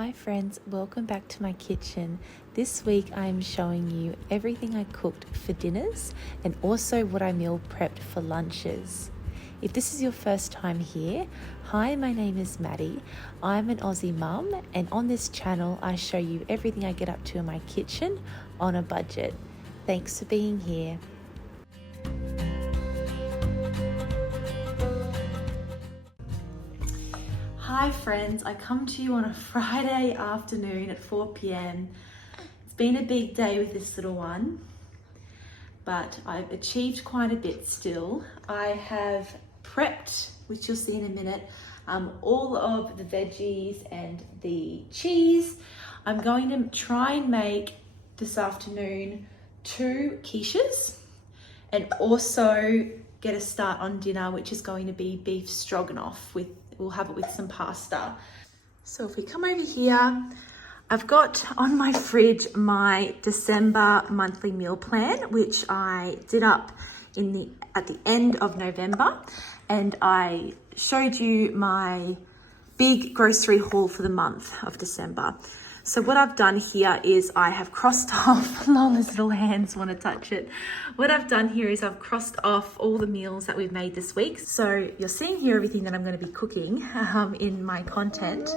Hi friends, welcome back to my kitchen. This week I'm showing you everything I cooked for dinners and also what I meal prepped for lunches. If this is your first time here, hi, my name is Maddie. I'm an Aussie mum, and on this channel I show you everything I get up to in my kitchen on a budget. Thanks for being here. Hi friends, I come to you on a Friday afternoon at 4 p.m. It's been a big day with this little one, but I've achieved quite a bit still. I have prepped, which you'll see in a minute, all of the veggies and the cheese. I'm going to try and make this afternoon 2 quiches and also get a start on dinner, which is going to be beef stroganoff we'll have it with some pasta. So if we come over here, I've got on my fridge my December monthly meal plan, which I did up at the end of November, and I showed you my big grocery haul for the month of December. So what I've done here is I have crossed off, Lola's little hands want to touch it. What I've done here is I've crossed off all the meals that we've made this week. So you're seeing here everything that I'm going to be cooking in my content.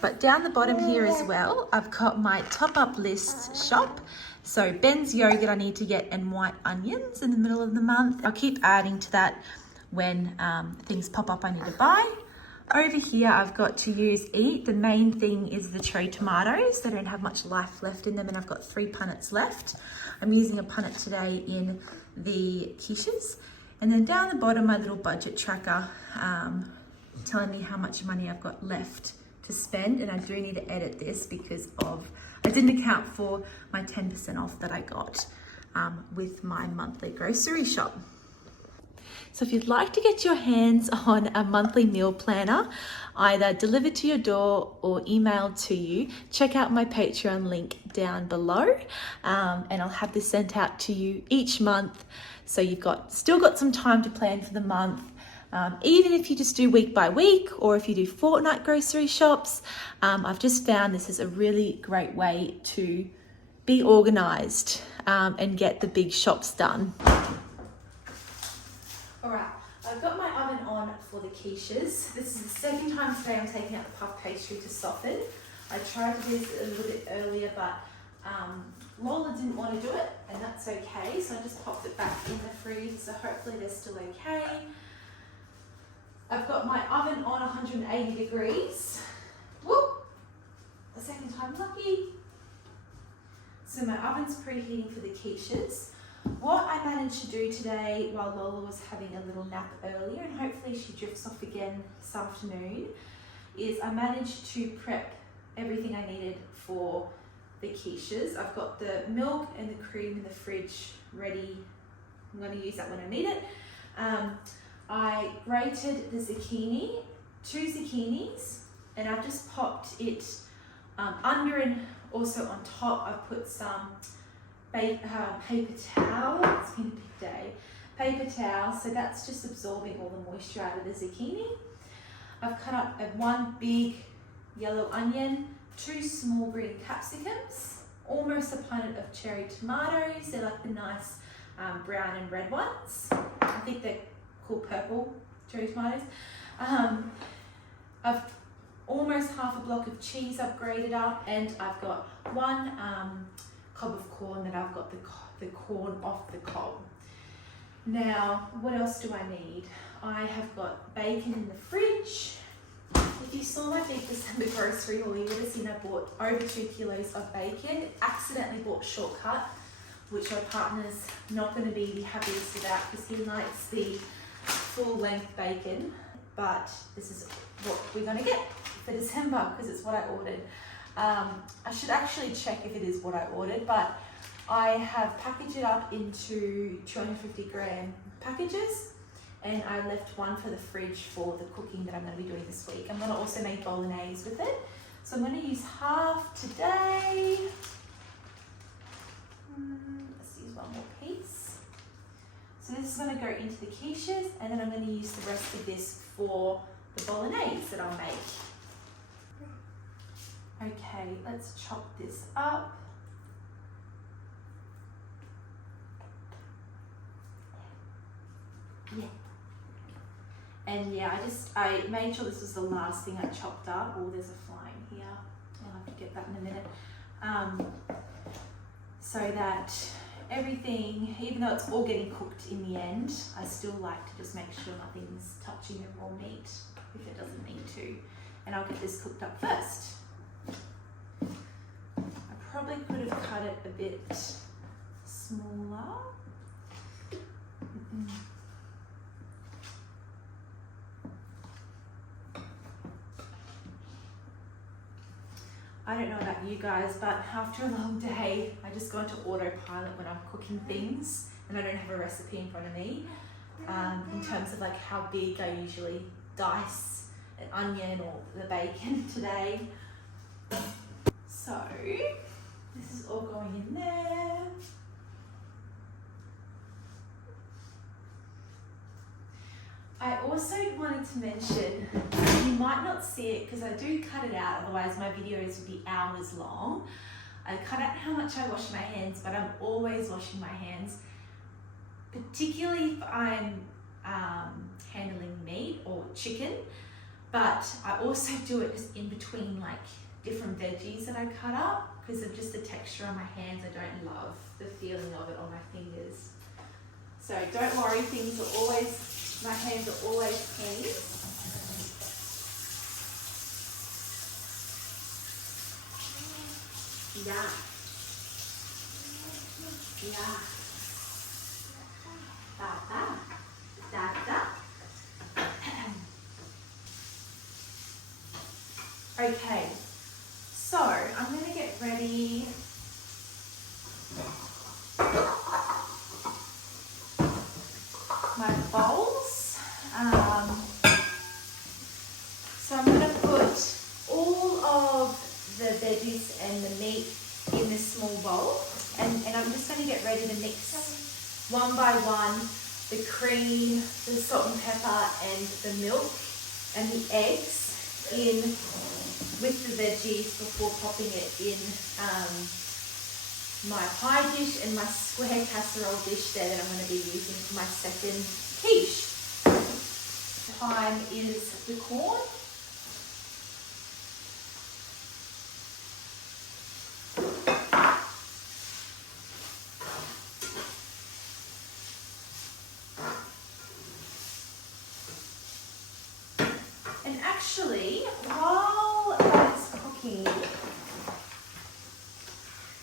But down the bottom here as well, I've got my top up list shop. So Ben's yogurt I need to get and white onions in the middle of the month. I'll keep adding to that when things pop up I need to buy. Over here, I've got to use eat. The main thing is the cherry tomatoes. They don't have much life left in them, and I've got 3 punnets left. I'm using a punnet today in the quiches. And then down the bottom, my little budget tracker telling me how much money I've got left to spend. And I do need to edit this because I didn't account for my 10% off that I got with my monthly grocery shop. So if you'd like to get your hands on a monthly meal planner, either delivered to your door or emailed to you, check out my Patreon link down below, and I'll have this sent out to you each month. So you've still got some time to plan for the month. Even if you just do week by week, or if you do fortnight grocery shops, I've just found this is a really great way to be organized and get the big shops done. Alright, I've got my oven on for the quiches. This is the second time today I'm taking out the puff pastry to soften. I tried to do this a little bit earlier, but Lola didn't want to do it, and that's okay. So I just popped it back in the freezer, so hopefully they're still okay. I've got my oven on 180 degrees. Whoop! The second time lucky. So my oven's preheating for the quiches. What I managed to do today while Lola was having a little nap earlier, and hopefully she drifts off again this afternoon, is I managed to prep everything I needed for the quiches. I've got the milk and the cream in the fridge ready. I'm going to use that when I need it. I grated the zucchini, 2 zucchinis, and I've just popped it under, and also on top I've put some paper towel. It's been a big day. Paper towel, so that's just absorbing all the moisture out of the zucchini. I've cut up 1 big yellow onion, 2 small green capsicums, almost a punnet of cherry tomatoes. They're like the nice brown and red ones. I think they're called purple cherry tomatoes. I've almost half a block of cheese I've grated up, and I've got 1 cob of corn that I've got the corn off the cob. Now, what else do I need? I have got bacon in the fridge. If you saw my big December grocery haul, you would have seen I bought over 2 kilos of bacon. Accidentally bought Shortcut, which my partner's not going to be the happiest about because he likes the full length bacon. But this is what we're going to get for December because it's what I ordered. I should actually check if it is what I ordered, but I have packaged it up into 250 gram packages, and I left 1 for the fridge for the cooking that I'm going to be doing this week. I'm going to also make bolognese with it. So I'm going to use half today. Let's use 1 more piece. So this is going to go into the quiches, and then I'm going to use the rest of this for the bolognese that I'll make. Okay, let's chop this up. Yeah. And yeah, I made sure this was the last thing I chopped up. Oh, there's a fly in here. I'll have to get that in a minute. So that everything, even though it's all getting cooked in the end, I still like to just make sure nothing's touching the raw meat if it doesn't need to. And I'll get this cooked up first. I probably could have cut it a bit smaller. I don't know about you guys, but after a long day, I just go into autopilot when I'm cooking things and I don't have a recipe in front of me. In terms of like how big I usually dice an onion or the bacon today. So, this is all going in there. I also wanted to mention, you might not see it because I do cut it out, otherwise my videos would be hours long. I cut out how much I wash my hands, but I'm always washing my hands, particularly if I'm handling meat or chicken, but I also do it just in between like different veggies that I cut up because of just the texture on my hands. I don't love the feeling of it on my fingers. So don't worry, my hands are always clean. Yeah. Yeah. Okay, so I'm going to get ready. My bowls. So I'm going to put all of the veggies and the meat in this small bowl, and I'm just going to get ready to mix one by one the cream, the salt and pepper, and the milk and the eggs in with the veggies before popping it in my pie dish and my square casserole dish there that I'm going to be using for my second quiche. Time is the corn. And actually, while that's cooking,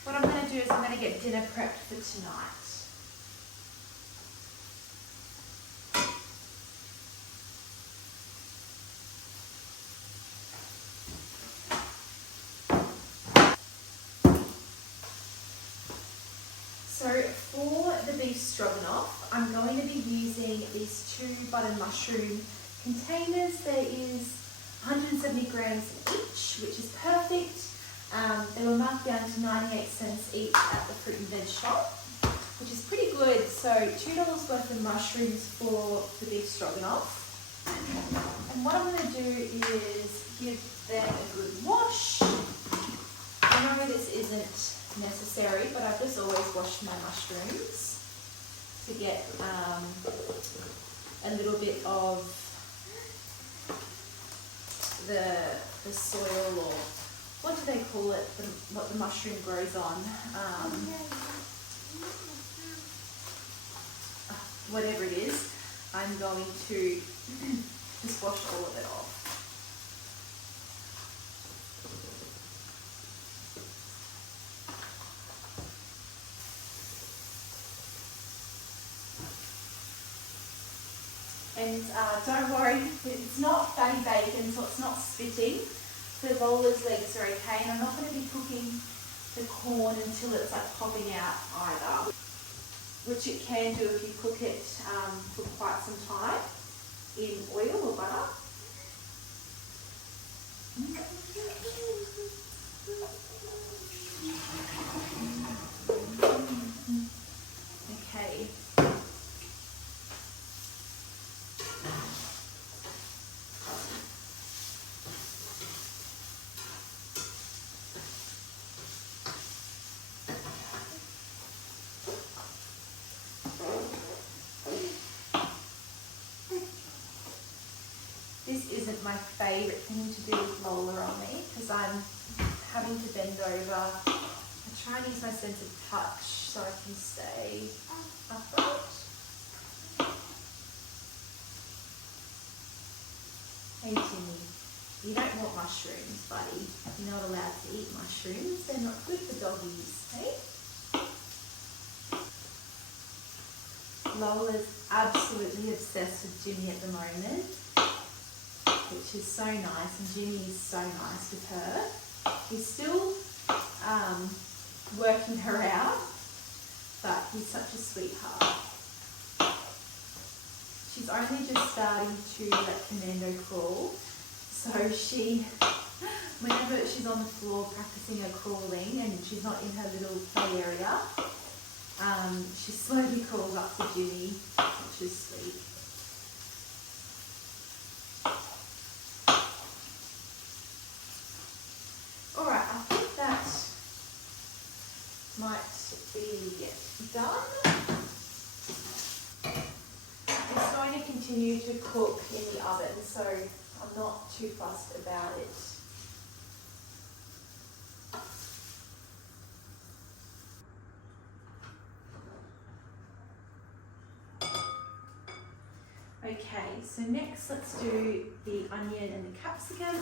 what I'm going to do is I'm going to get dinner prepped for tonight. So for the beef stroganoff, I'm going to be using these 2 button mushroom containers. There is 170 grams each, which is perfect. They were marked down to 98 cents each at the fruit and veg shop, which is pretty good. So $2 worth of mushrooms for the beef stroganoff. And what I'm going to do is give them a good wash. I know this isn't necessary, but I've just always washed my mushrooms to get a little bit of the soil, or what do they call it, what the mushroom grows on, whatever it is. I'm going to just wash all of it off. And don't worry, it's not fatty bacon, so it's not spitting. The rollers legs are okay, and I'm not going to be cooking the corn until it's like popping out either, which it can do if you cook it for quite some time in oil or butter. Okay. thing to do with Lola on me because I'm having to bend over. I try and use my sense of touch so I can stay upright. Hey Jimmy, you don't want mushrooms, buddy. You're not allowed to eat mushrooms. They're not good for doggies, hey? Lola's absolutely obsessed with Jimmy at the moment, which is so nice, and Jimmy is so nice with her. He's still working her out, but he's such a sweetheart. She's only just starting to let Commando crawl, so whenever she's on the floor practicing her crawling and she's not in her little play area, she slowly crawls up to Jimmy, which is sweet. Alright, I think that might be done. It's going to continue to cook in the oven, so I'm not too fussed about it. Okay, so next let's do the onion and the capsicum.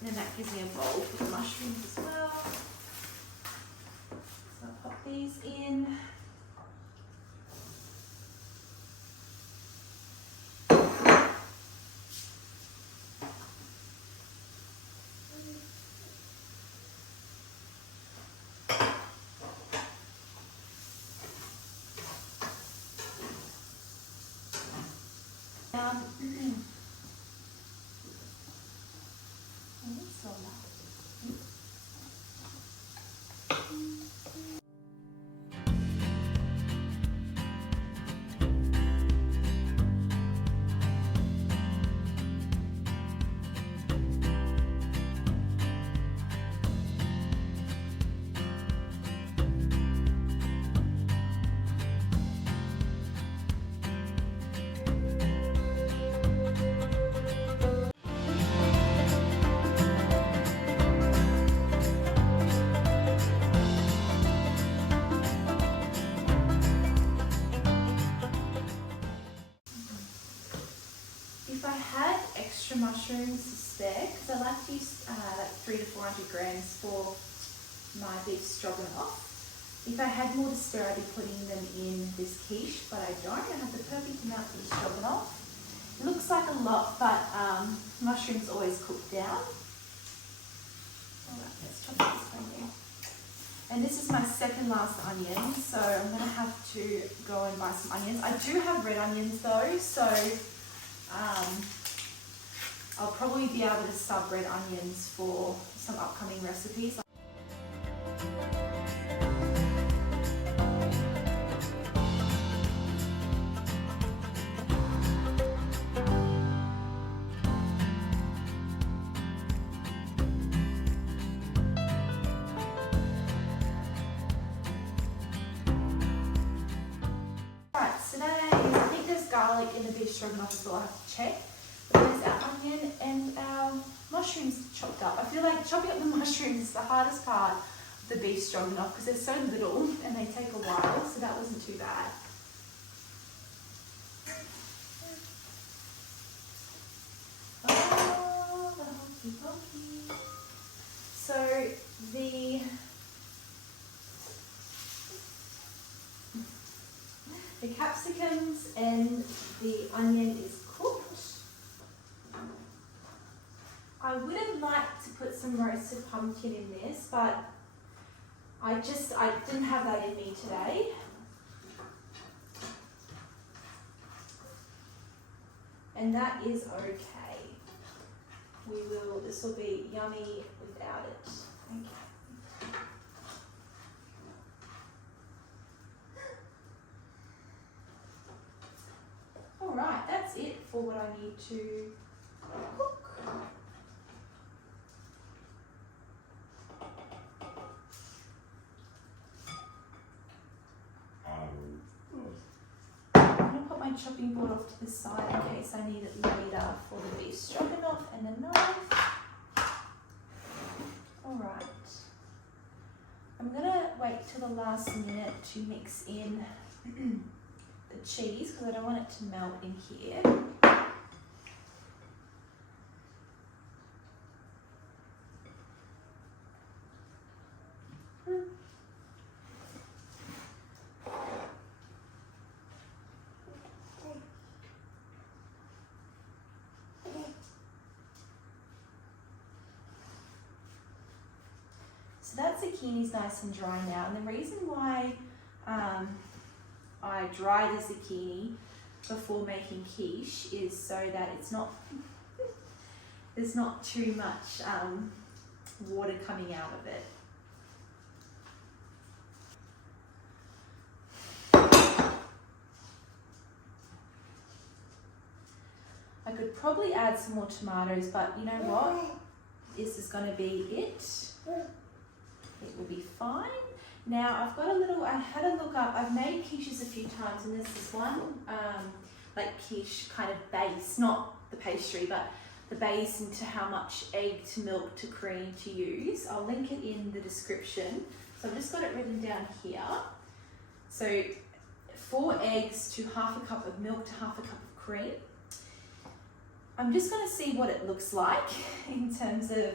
And then that gives me a bowl for the mushrooms as well. So I'll pop these in. If I had extra mushrooms to spare, because I like to use like 300 to 400 grams for my beef stroganoff. If I had more to spare, I'd be putting them in this quiche, but I don't. I have the perfect amount for the stroganoff. It looks like a lot, but mushrooms always cook down. Alright, let's chop this one here. And this is my second last onion, so I'm going to have to go and buy some onions. I do have red onions though, so I'll probably be able to sub red onions for some upcoming recipes. Alright, so today I think there's garlic in the beef stroganoff as well, I have to check. But there's our onion and our mushrooms chopped up. I feel like chopping up the mushrooms is the hardest part of the beef stroganoff because they're so little and they take a while, so that wasn't too bad. Oh, the hokey pokey. So the capsicums and the onion is cooked. I would have liked to put some roasted pumpkin in this, but I didn't have that in me today. And that is okay. This will be yummy without it. Okay. Alright, that's it for what I need to cook. I'm going to put my my chopping board off to the side in case I need it later for the beef stroganoff and a knife. Alright. I'm going to wait till the last minute to mix in the cheese because I don't want it to melt in here. So that zucchini's nice and dry now, and the reason why I dry the zucchini before making quiche is so that it's not there's not too much water coming out of it. I could probably add some more tomatoes, but you know what? This is going to be it. It will be fine. Now I've got I had a look up, I've made quiches a few times, and there's this one like quiche kind of base, not the pastry, but the base into how much egg to milk to cream to use. I'll link it in the description. So I've just got it written down here. So 4 eggs to half a cup of milk to half a cup of cream. I'm just going to see what it looks like in terms of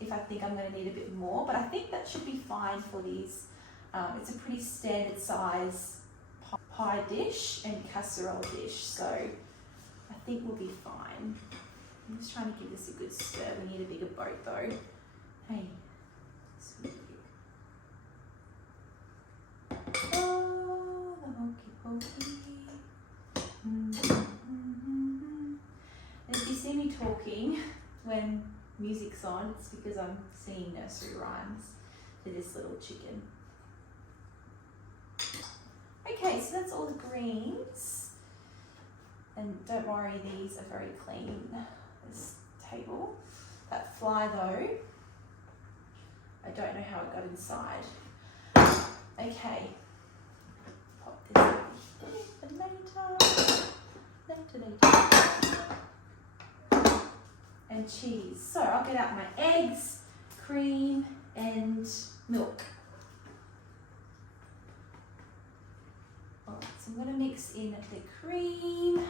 if I think I'm going to need a bit more, but I think that should be fine for these. It's a pretty standard size pie dish and casserole dish, so I think we'll be fine. I'm just trying to give this a good stir. We need a bigger boat though. Hey, sweet. Oh, the hokey pokey. And if you see me talking when music's on, it's because I'm singing nursery rhymes to this little chicken. Okay, so that's all the greens. And don't worry, these are very clean, this table. That fly though, I don't know how it got inside. Okay, pop this over here for later. And cheese. So I'll get out my eggs, cream, and milk. Alright, so I'm going to mix in the cream.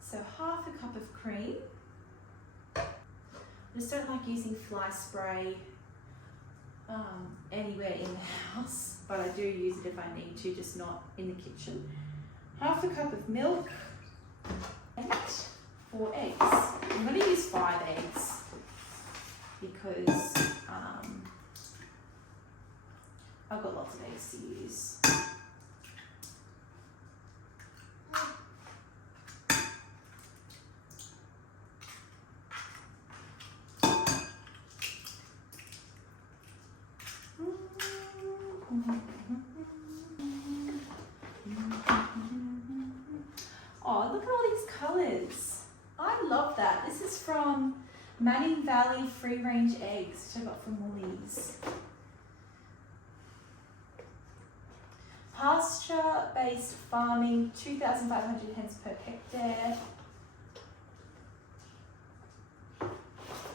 So half a cup of cream. I just don't like using fly spray anywhere in the house, but I do use it if I need to, just not in the kitchen. Half a cup of milk and 4 eggs. I'm going to use 5 eggs because I've got lots of eggs to use. Oh, look at all these colours. I love that. This is from Manning Valley Free Range Eggs, which I got from Woolies. Pasture-based farming, 2,500 hens per hectare.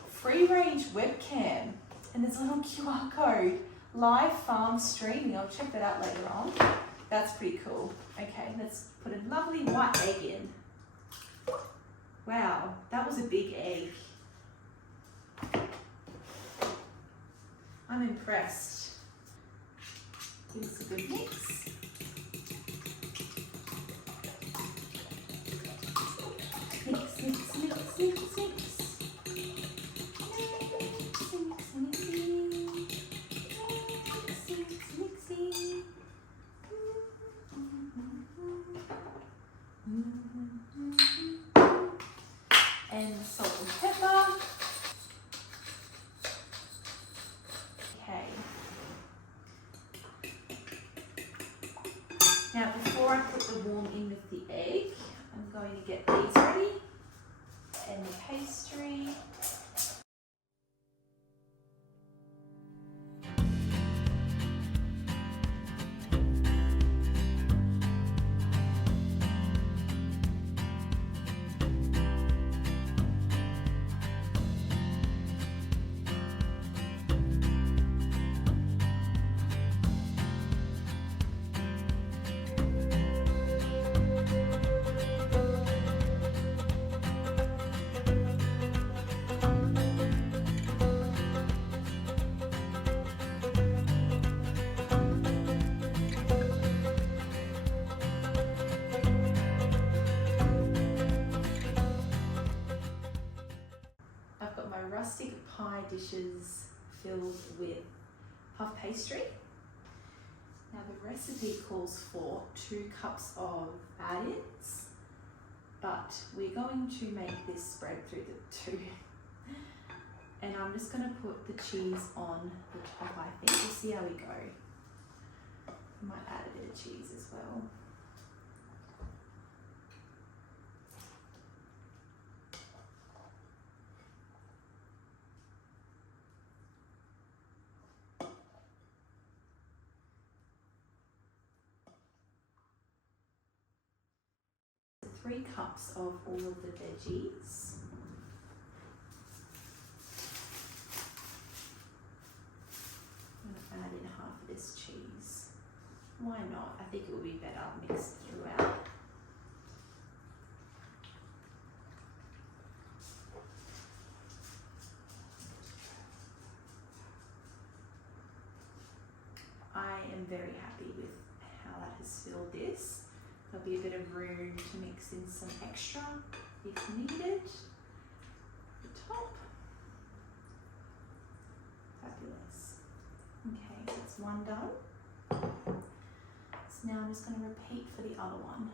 Free range webcam, and there's a little QR code. Live farm streaming. I'll check that out later on. That's pretty cool. Okay, let's put a lovely white egg in. Wow, that was a big egg. I'm impressed. Give this a good mix. Mix, mix, mix, mix, mix. And salt and pepper. Okay. Now before I put the warm in with the egg, I'm going to get these ready and the pastry. pie dishes filled with puff pastry. Now the recipe calls for 2 cups of add-ins, but we're going to make this spread through the 2. And I'm just going to put the cheese on the top, I think. We'll see how we go. I might add a bit of cheese as well. Three cups of all of the veggies. I'm going to add in half of this cheese. Why not? I think it will be better mixed throughout. I am very happy with how that has filled this. There'll be a bit of room to mix in some extra if needed. The top. Fabulous. Okay, so that's one done. So now I'm just going to repeat for the other one.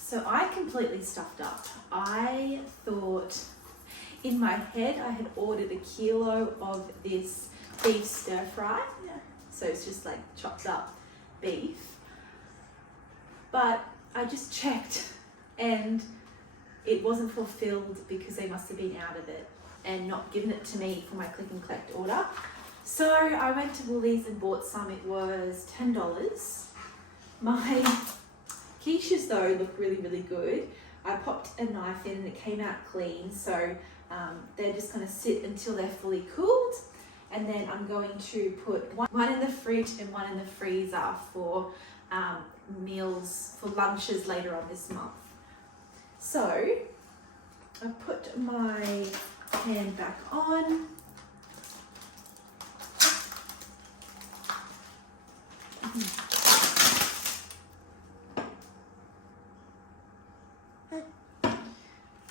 So I completely stuffed up. I thought in my head I had ordered 1 kilo of this beef stir fry. So it's just like chopped up beef. But I just checked and it wasn't fulfilled because they must have been out of it and not given it to me for my click and collect order. So I went to Woolies and bought some. It was $10. My quiches though look really, really good. I popped a knife in and it came out clean. So they're just going to sit until they're fully cooled. And then I'm going to put one in the fridge and one in the freezer for meals, for lunches later on this month. So I put my pan back on.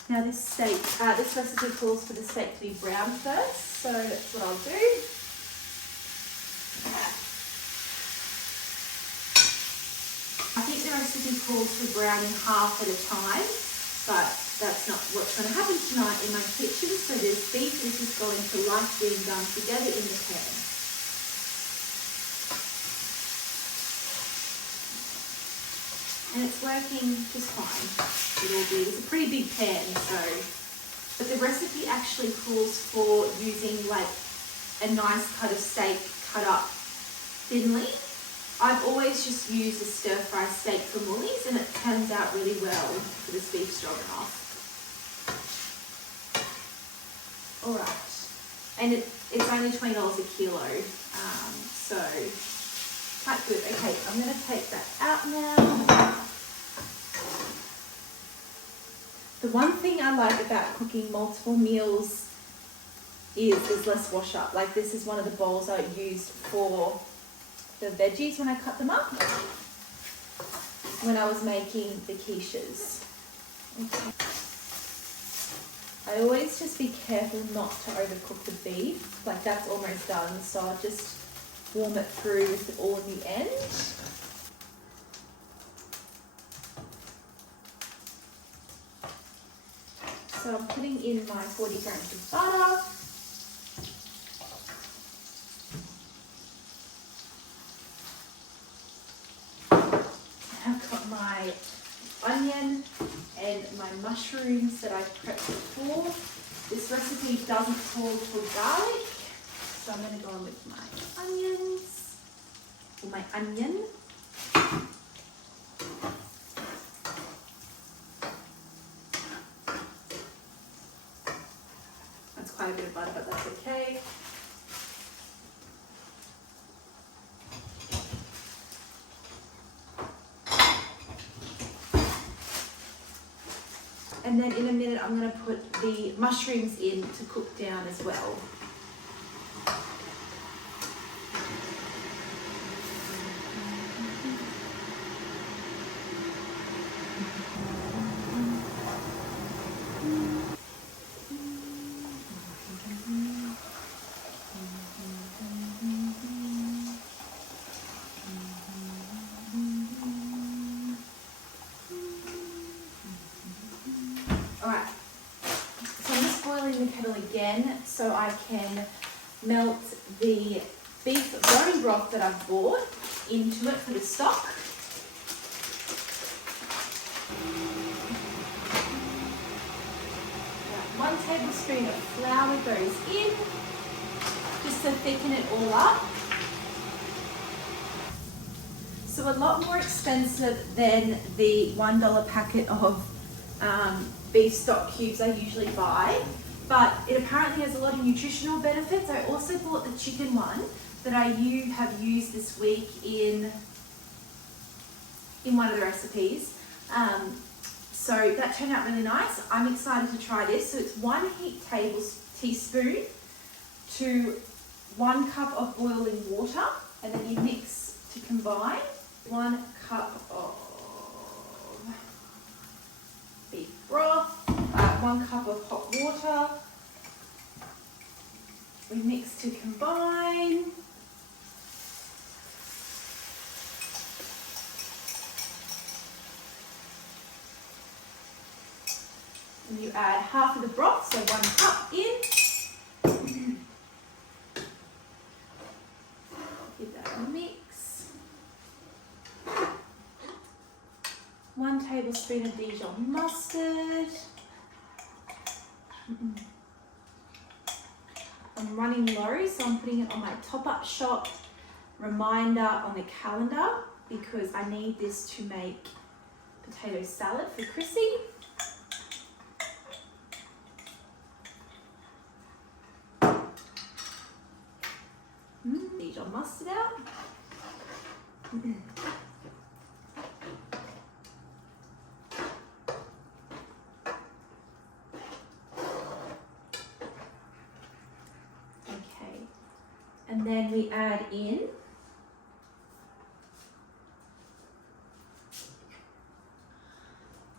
Now this steak, this recipe calls for the steak to be browned first, so that's what I'll do. I think the recipe calls for browning half at a time, but that's not what's going to happen tonight in my kitchen. So there's beef which is going to like being done together in the pan. and it's working just fine. It's a pretty big pan, so, but the recipe actually calls for using like a nice cut of steak cut up thinly. I've always just used a stir-fry steak from Woolies, and it turns out really well for this beef stroganoff. All right, and it's only $20 a kilo, so quite good. Okay, I'm going to take that out now. The one thing I like about cooking multiple meals is there's less wash up. Like this is one of the bowls I used for the veggies when I cut them up, when I was making the quiches. Okay. I always just be careful not to overcook the beef. Like that's almost done, so I'll just warm it through with it all in the end. So I'm putting in my 40 grams of butter. I've got my onion and my mushrooms that I prepped before. This recipe doesn't call for garlic, so I'm going to go on with my onions, or my onion. That's quite a bit of butter, but that's okay. And then in a minute, I'm going to put the mushrooms in to cook down as well. Alright, so I'm just boiling the kettle again so I can melt the beef bone broth that I've bought into it for the stock. Right, 1 tablespoon of flour goes in, just to thicken it all up. So a lot more expensive than the $1 packet of beef stock cubes I usually buy, but it apparently has a lot of nutritional benefits. I also bought the chicken one that I have used this week in one of the recipes. So that turned out really nice. I'm excited to try this. So it's 1 heaped teaspoon to 1 cup of boiling water, and then you mix to combine. 1 cup of beef broth, 1 cup of hot water. We mix to combine. And you add half of the broth, so 1 cup in. Give that a mix. 1 tablespoon of Dijon mustard. I'm running low, so I'm putting it on my top-up shop reminder on the calendar because I need this to make potato salad for Chrissy. Dijon mustard out. And then we add in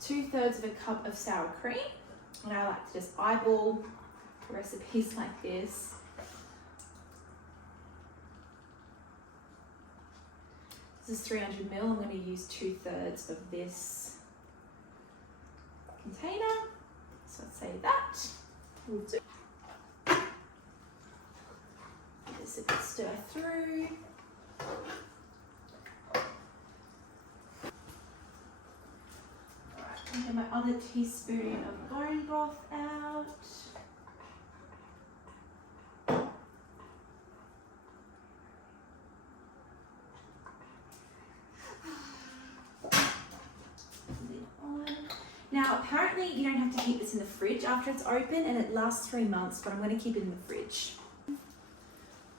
two-thirds of a cup of sour cream. And I like to just eyeball recipes like this. This is 300 ml. I'm going to use 2/3 of this container. So I'd say that will do. Just a bit stir through. another teaspoon of bone broth out. Now, apparently you don't have to keep this in the fridge after it's open, and it lasts 3 months, but I'm going to keep it in the fridge.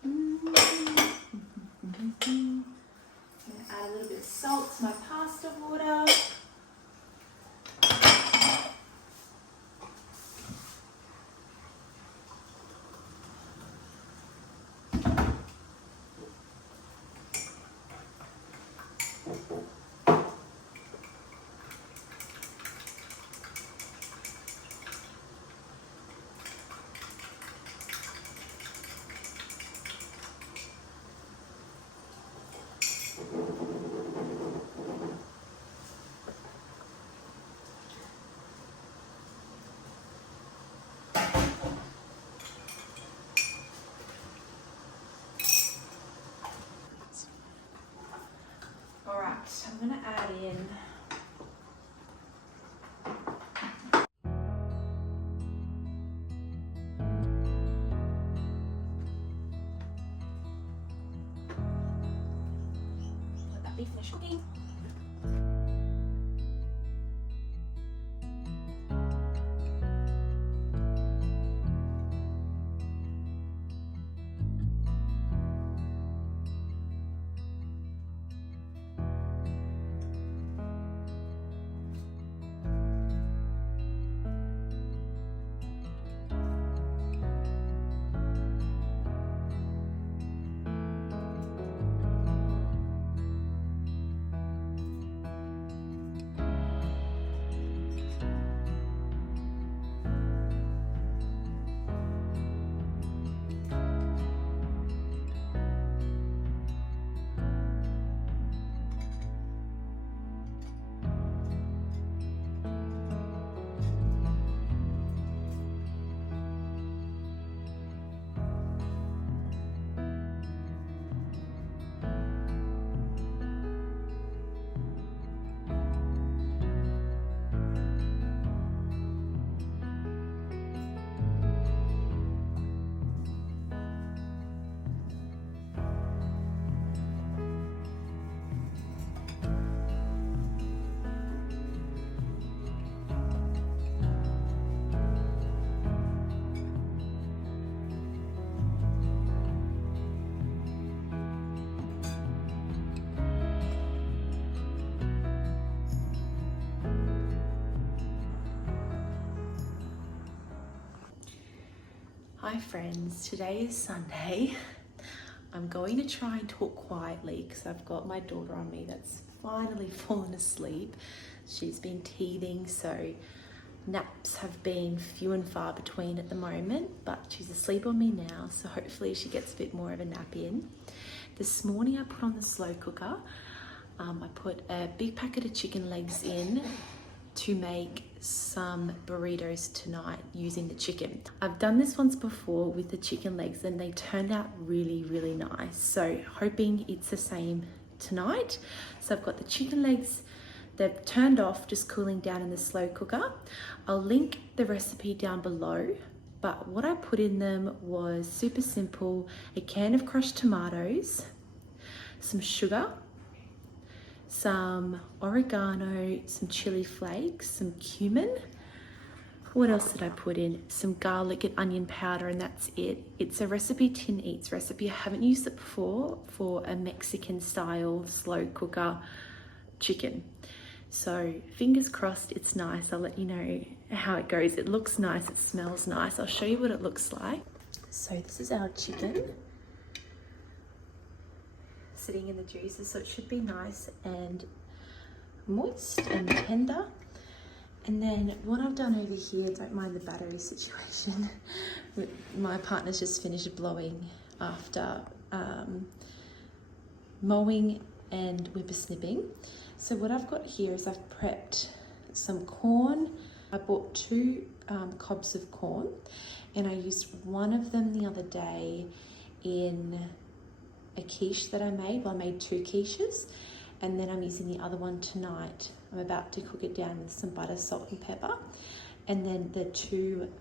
I'm going to add a little bit of salt to my pasta water. Alright, I'm going to add in let that be finished cooking. Hi friends, today is Sunday. I'm going to try and talk quietly because I've got my daughter on me that's finally fallen asleep. She's been teething, so naps have been few and far between at the moment, but she's asleep on me now, so hopefully she gets a bit more of a nap in. This morning I put on the slow cooker. I put a big packet of chicken legs in to make some burritos tonight using the chicken. I've done this once before with the chicken legs and they turned out really, really nice. So hoping it's the same tonight. So I've got the chicken legs, they've turned off, just cooling down in the slow cooker. I'll link the recipe down below, but what I put in them was super simple: a can of crushed tomatoes, some sugar, some oregano, some chili flakes, some cumin. What else did I put in? Some garlic and onion powder, and that's it. It's a recipe Tin Eats recipe. I haven't used it before for a Mexican style slow cooker chicken. So fingers crossed it's nice. I'll let you know how it goes. It looks nice, it smells nice. I'll show you what it looks like. So this is our chicken sitting in the juices, so it should be nice and moist and tender. And then what I've done over here, don't mind the battery situation, my partner's just finished blowing after mowing and whippersnipping. So what I've got here is I've prepped some corn. I bought 2 cobs of corn, and I used one of them the other day in a quiche that I made. Well, I made 2 quiches, and then I'm using the other one tonight. I'm about to cook it down with some butter, salt and pepper. And then the two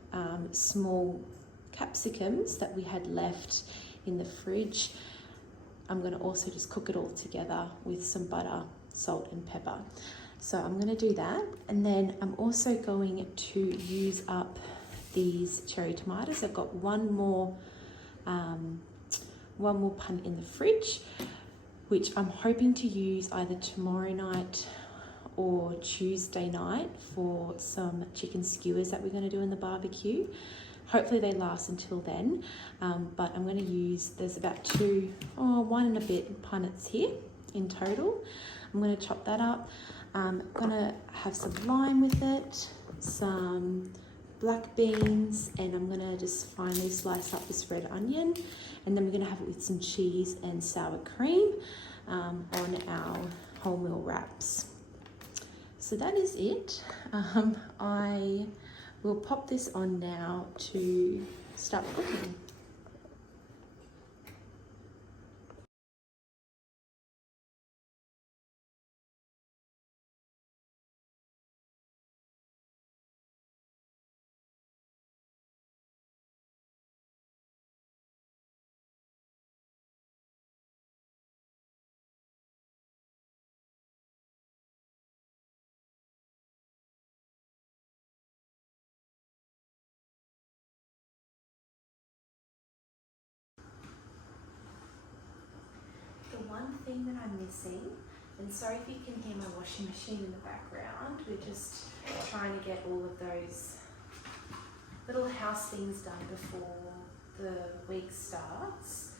small capsicums that we had left in the fridge, I'm going to also just cook it all together with some butter, salt and pepper. So I'm going to do that, and then I'm also going to use up these cherry tomatoes. I've got one more punt in the fridge, which I'm hoping to use either tomorrow night or Tuesday night for some chicken skewers that we're going to do in the barbecue. Hopefully they last until then, but I'm going to use, there's about one and a bit punnets here in total. I'm going to chop that up. I'm going to have some lime with it, some black beans, and I'm going to just finely slice up this red onion, and then we're going to have it with some cheese and sour cream on our wholemeal wraps. So that is it. I will pop this on now to start cooking. The one thing that I'm missing, and sorry if you can hear my washing machine in the background, we're just trying to get all of those little house things done before the week starts.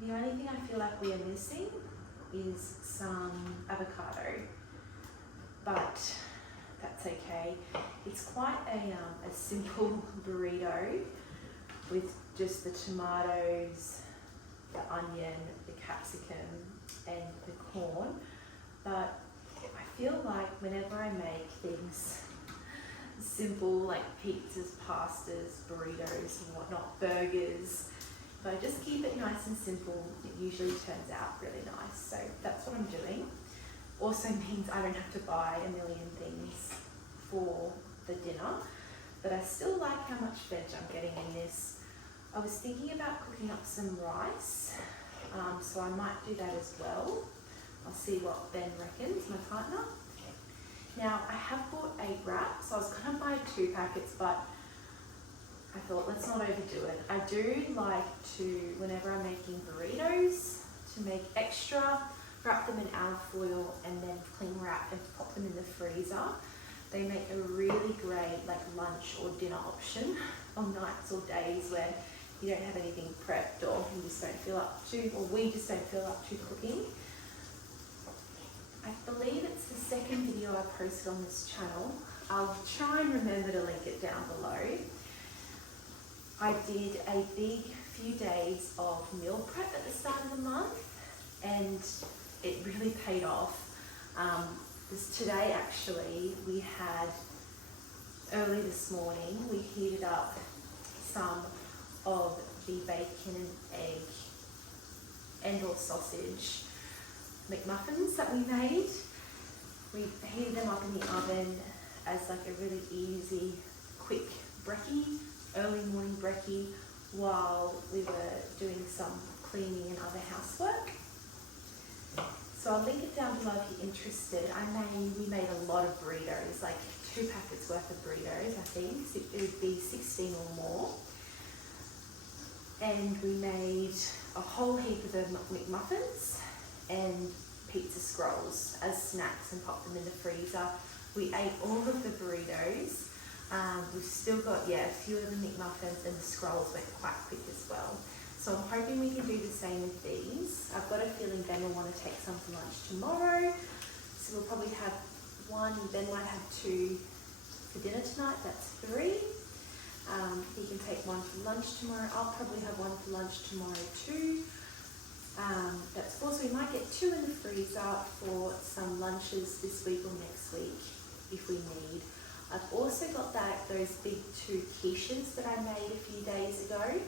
The only thing I feel like we are missing is some avocado, but that's okay. It's quite a simple burrito with just the tomatoes, the onion, the capsicum, and the corn. But I feel like whenever I make things simple, like pizzas, pastas, burritos and whatnot, burgers, if I just keep it nice and simple, it usually turns out really nice. So that's what I'm doing. Also means I don't have to buy a million things for the dinner, but I still like how much veg I'm getting in this. I was thinking about cooking up some rice, so I might do that as well. I'll see what Ben reckons, my partner. Now, I have bought 8 wraps, so I was going to buy 2 packets, but I thought let's not overdo it. I do like to, whenever I'm making burritos, to make extra, wrap them in alum foil and then cling wrap and pop them in the freezer. They make a really great lunch or dinner option on nights or days where you don't have anything prepped, or you just don't feel up to, or we just don't feel up to cooking. I believe it's the second video I posted on this channel. I'll try and remember to link it down below. I did a big few days of meal prep at the start of the month, and it really paid off. Today actually, we had, early this morning, we heated up some of the bacon and egg and/or sausage McMuffins that we made. We heated them up in the oven as a really easy, quick brekkie, early morning brekkie, while we were doing some cleaning and other housework. So I'll link it down below if you're interested. We made a lot of burritos, 2 packets worth of burritos, I think. It would be 16 or more. And we made a whole heap of the McMuffins and pizza scrolls as snacks and popped them in the freezer. We ate all of the burritos. We've still got, a few of the McMuffins, and the scrolls went quite quick as well. So I'm hoping we can do the same with these. I've got a feeling Ben will want to take some for lunch tomorrow. So we'll probably have 1, Ben might have 2 for dinner tonight, that's 3. He can take 1 for lunch tomorrow. I'll probably have 1 for lunch tomorrow too. That's 4, so we might get 2 in the freezer for some lunches this week or next week if we need. I've also got those big 2 quiches that I made a few days ago.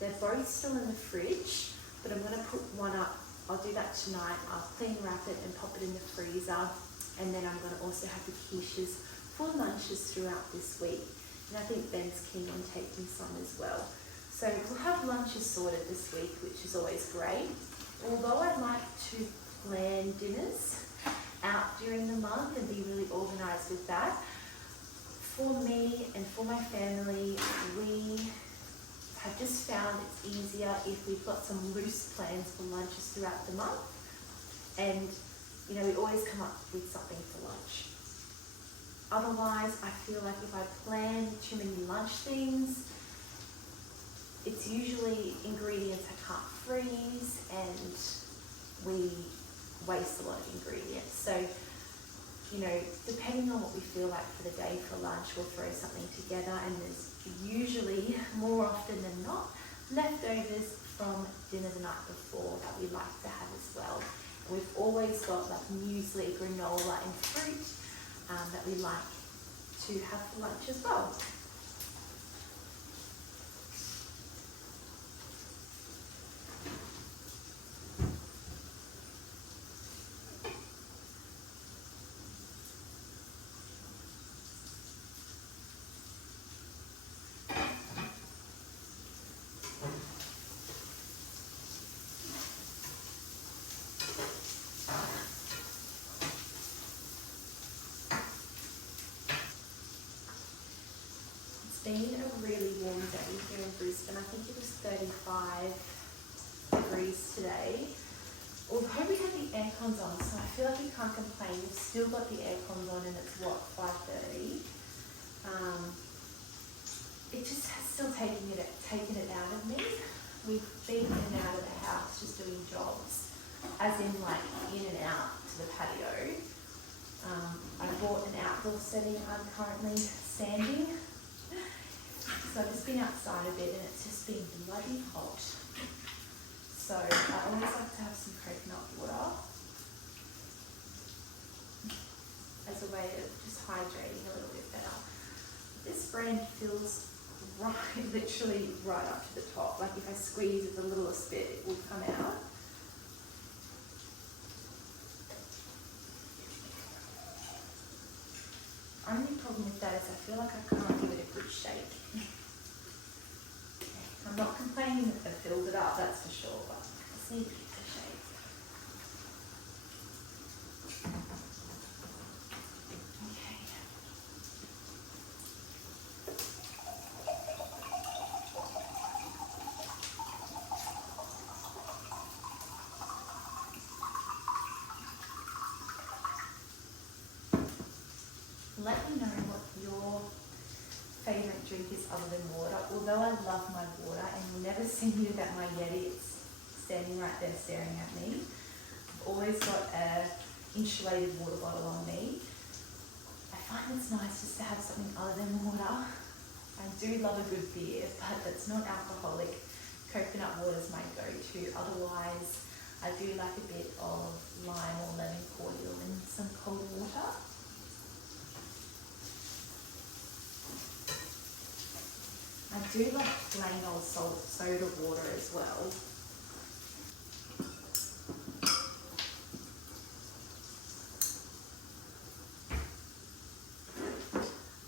They're both still in the fridge. but I'm going to put one up. I'll do that tonight. I'll clean wrap it and pop it in the freezer, and then I'm going to also have the quiches for lunches throughout this week. And I think Ben's keen on taking some as well. So we'll have lunches sorted this week, which is always great. Although I like to plan dinners out during the month and be really organised with that, for me and for my family, we have just found it's easier if we've got some loose plans for lunches throughout the month. And, you know, we always come up with something for lunch. Otherwise, I feel like if I plan too many lunch things, it's usually ingredients I can't freeze and we waste a lot of ingredients. So, you know, depending on what we feel like for the day for lunch, we'll throw something together, and there's usually, more often than not, leftovers from dinner the night before that we like to have as well. And we've always got like muesli, granola and fruit that we like to have for lunch as well. It's been a really warm day here in Brisbane. I think it was 35 degrees today. Although we have the aircons on, so I feel like we can't complain. We've still got the aircons on and it's what, 5:30. It just has still taken it out of me. We've been in and out of the house just doing jobs, as in like in and out to the patio. I bought an outdoor setting I'm currently sanding. So I've just been outside a bit and it's just been bloody hot. So I always like to have some coconut water as a way of just hydrating a little bit better. This brand fills literally right up to the top. Like if I squeeze it the littlest bit, it will come out. Only problem with that is I feel like I can't give it a good shake. I'm not complaining that I filled it up, that's for sure, but I just need to give it a shake. Okay. Let me know what your favourite drink is other than water. Although I love my water, and you'll never see me without my Yeti, it's standing right there staring at me. I've always got a insulated water bottle on me. I find it's nice just to have something other than water. I do love a good beer, but that's not alcoholic. Coconut water is my go-to. Otherwise, I do like a bit of lime or lemon cordial and some cold water. I do like plain old soda water as well.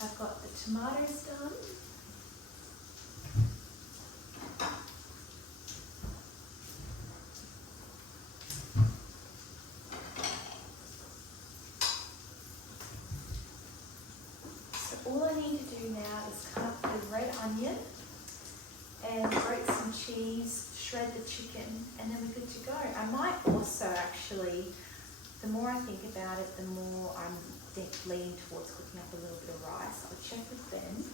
I've got the tomatoes done. All I need to do now is cut up the red onion and grate some cheese, shred the chicken, and then we're good to go. I might also actually, the more I think about it, the more I'm leaning towards cooking up a little bit of rice. I'll check with Ben.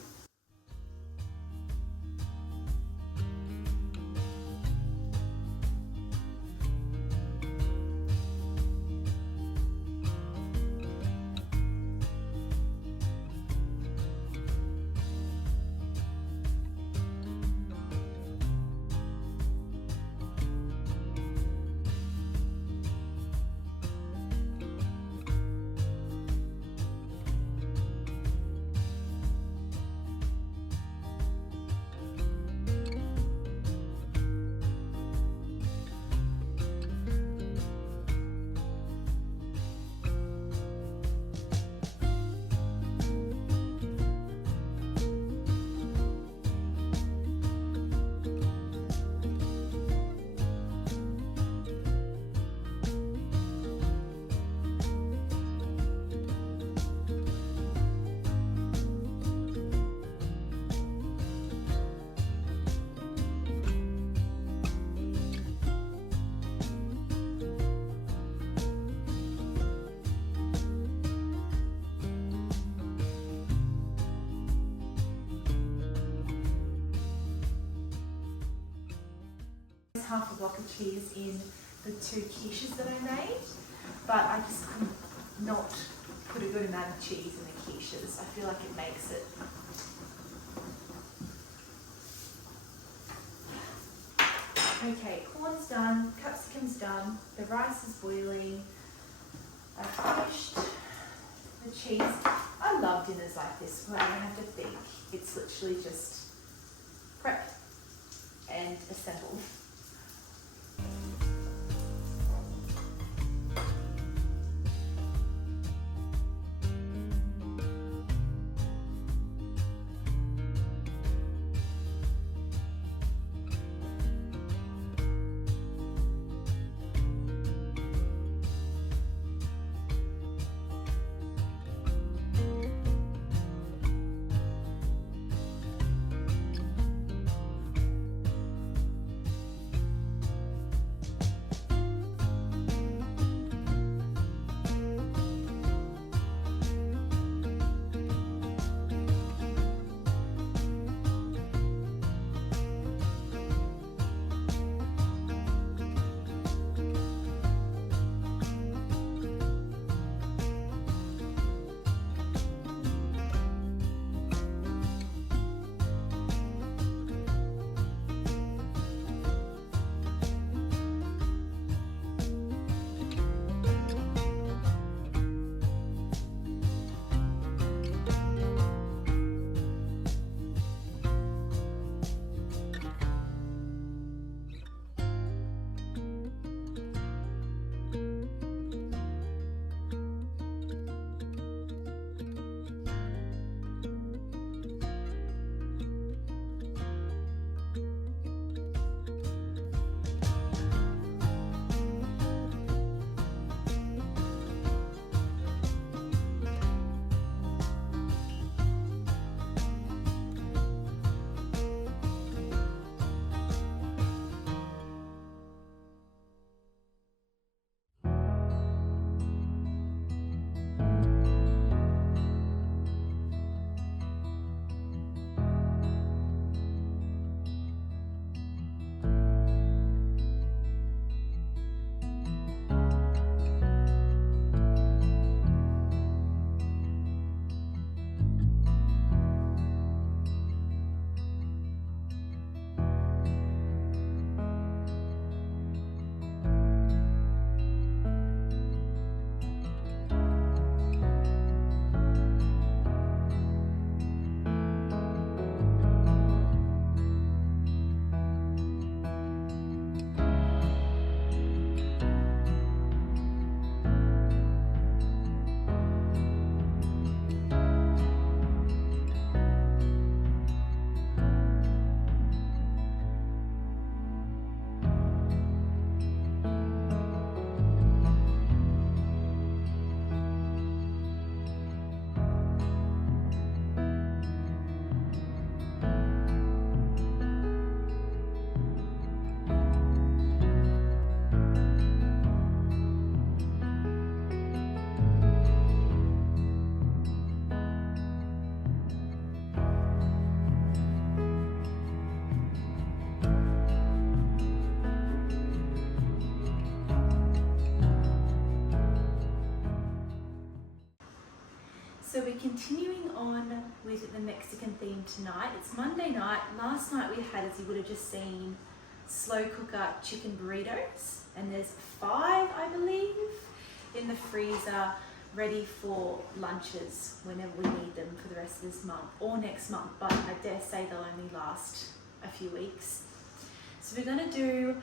half a block of cheese in the 2 quiches that I made, but I just could not put a good amount of cheese in the quiches. I feel like it makes it. Okay, corn's done, capsicum's done, the rice is boiling. I've finished the cheese. I love dinners like this where I don't have to think. It's literally just prepped and assembled. So we're continuing on with the Mexican theme tonight. It's Monday night. Last night we had, as you would have just seen, slow cooker chicken burritos, and there's 5, I believe, in the freezer ready for lunches whenever we need them for the rest of this month or next month, but I dare say they'll only last a few weeks. So we're going to do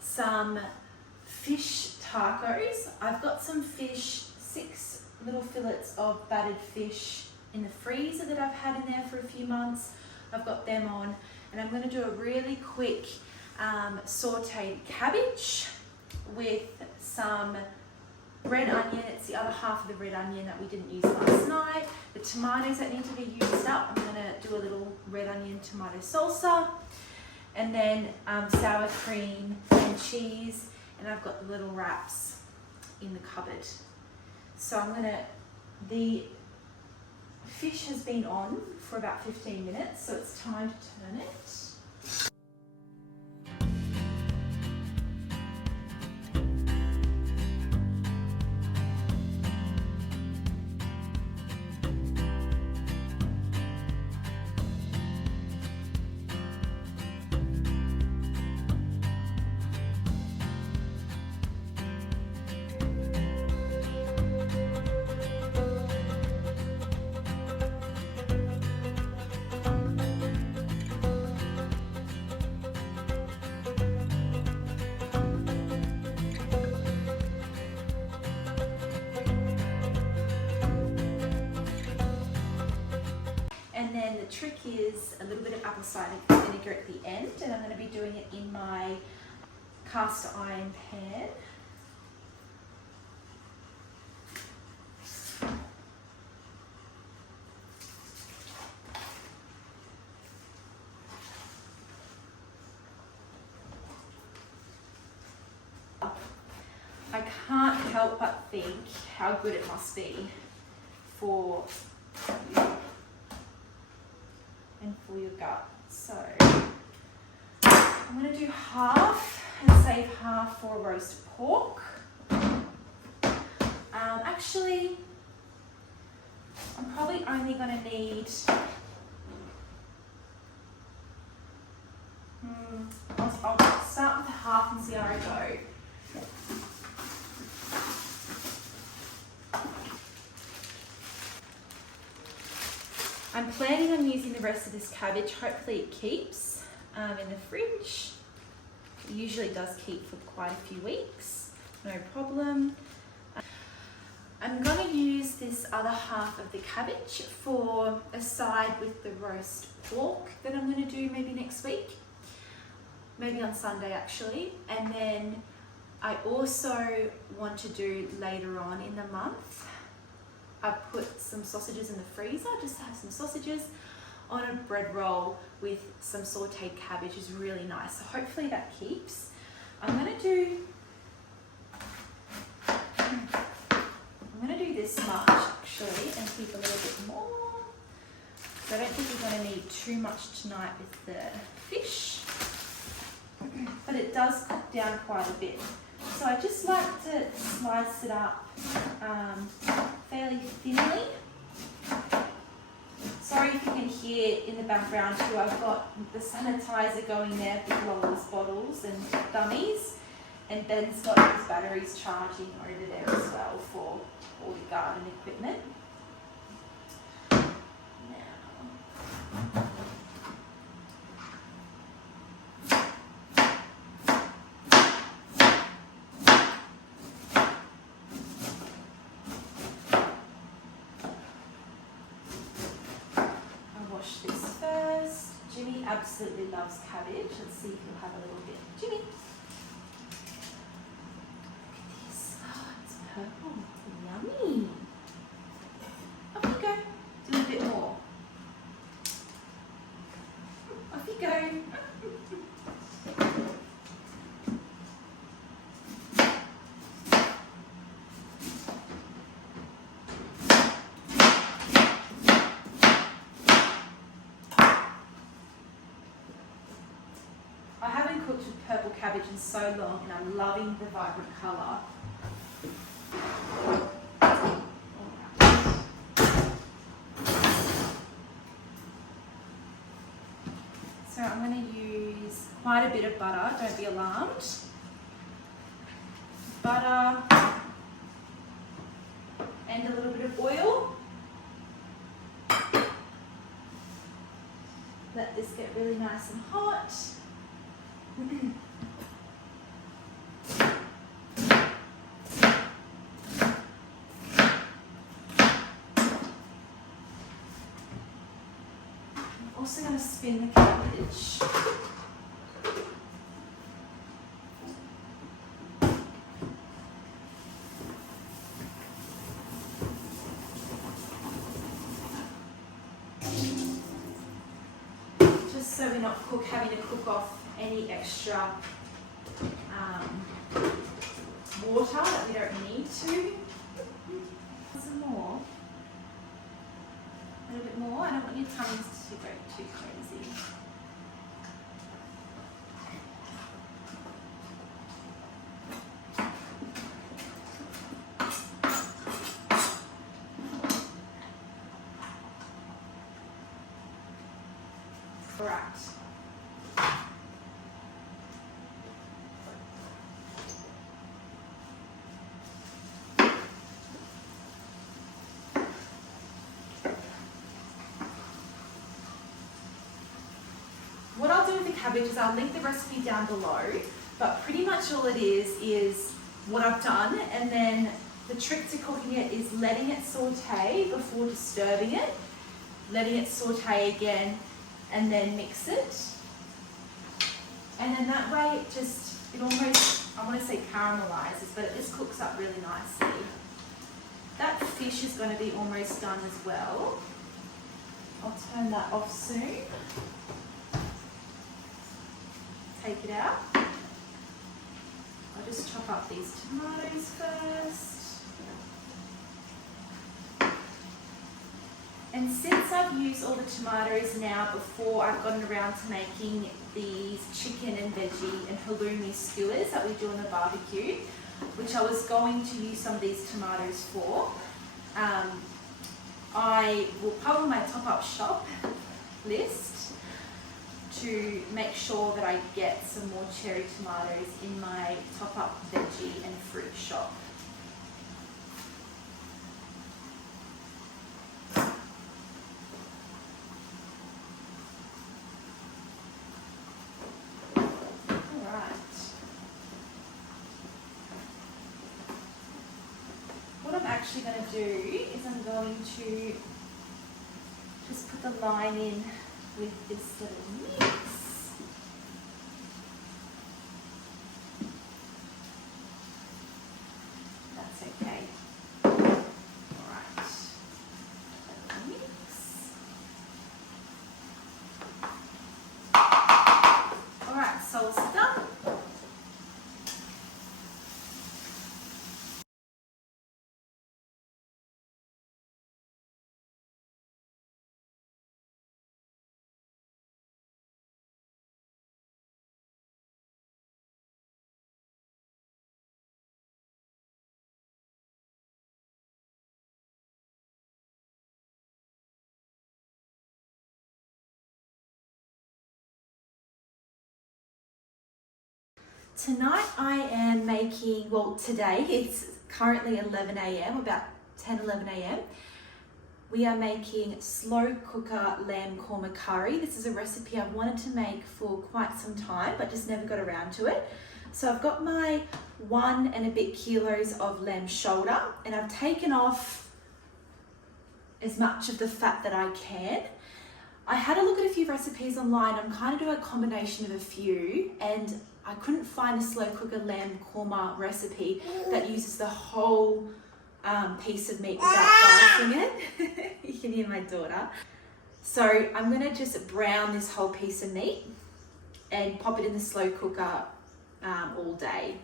some fish tacos. I've got some fish, 6 little fillets of battered fish in the freezer that I've had in there for a few months. I've got them on, and I'm going to do a really quick sauteed cabbage with some red onion. It's the other half of the red onion that we didn't use last night. The tomatoes that need to be used up, I'm going to do a little red onion tomato salsa, and then sour cream and cheese, and I've got the little wraps in the cupboard. So the fish has been on for about 15 minutes, so it's time to turn it. then the trick is a little bit of apple cider vinegar at the end, and I'm going to be doing it in my cast iron pan. I can't help but think how good it must be for you and for your gut. So I'm going to do half and save half for roast pork. Actually, I'm probably only going to need I'll start with the half and see how I go. I'm planning on using the rest of this cabbage. Hopefully it keeps in the fridge. It usually does keep for quite a few weeks, no problem. I'm going to use this other half of the cabbage for a side with the roast pork that I'm going to do maybe next week. Maybe on Sunday actually. And then I also want to do later on in the month, I put some sausages in the freezer, just to have some sausages on a bread roll with some sauteed cabbage is really nice. So hopefully that keeps. I'm gonna do this much actually and keep a little bit more. So I don't think we're gonna need too much tonight with the fish, but it does cook down quite a bit. So I just like to slice it up fairly thinly. Sorry if you can hear in the background too, I've got the sanitizer going there for Lola's bottles and dummies, and Ben's got his batteries charging over there as well for all the garden equipment. Now, Jimmy absolutely loves cabbage. Let's see if he'll have a little bit. Jimmy. Look at this. Oh, it's purple. Yummy. Off you go. Do a bit more. Off you go. I haven't cooked with purple cabbage in so long and I'm loving the vibrant colour. So I'm going to use quite a bit of butter, don't be alarmed. Butter and a little bit of oil. Let this get really nice and hot. I'm also going to spin the cabbage. Just so we're not having to cook off any extra water that we don't need to. Some more. A little bit more. I don't want your tummies to go too crazy. All right. What I'll do with the cabbage is I'll link the recipe down below, but pretty much all it is what I've done, and then the trick to cooking it is letting it saute before disturbing it. letting it saute again, and then mix it. And then that way it almost, I want to say caramelizes, but it just cooks up really nicely. That fish is going to be almost done as well. I'll turn that off soon. Take it out. I'll just chop up these tomatoes first. And since I've used all the tomatoes now before I've gotten around to making these chicken and veggie and halloumi skewers that we do on the barbecue, which I was going to use some of these tomatoes for, I will put on my top-up shop list to make sure that I get some more cherry tomatoes in my top-up veggie and fruit shop. Actually going to do is I'm going to just put the lime in with this little mix. That's okay. Alright. Mix. Alright, so it's done. Tonight I am making, well today it's currently 11 a.m, about 10, 11 a.m. We are making slow cooker lamb korma curry. This is a recipe I've wanted to make for quite some time, but just never got around to it. So I've got my 1 and a bit kilos of lamb shoulder, and I've taken off as much of the fat that I can. I had a look at a few recipes online. I'm kind of doing a combination of a few, and I couldn't find a slow cooker lamb korma recipe that uses the whole piece of meat without dicing it. You can hear my daughter. So I'm gonna just brown this whole piece of meat and pop it in the slow cooker all day.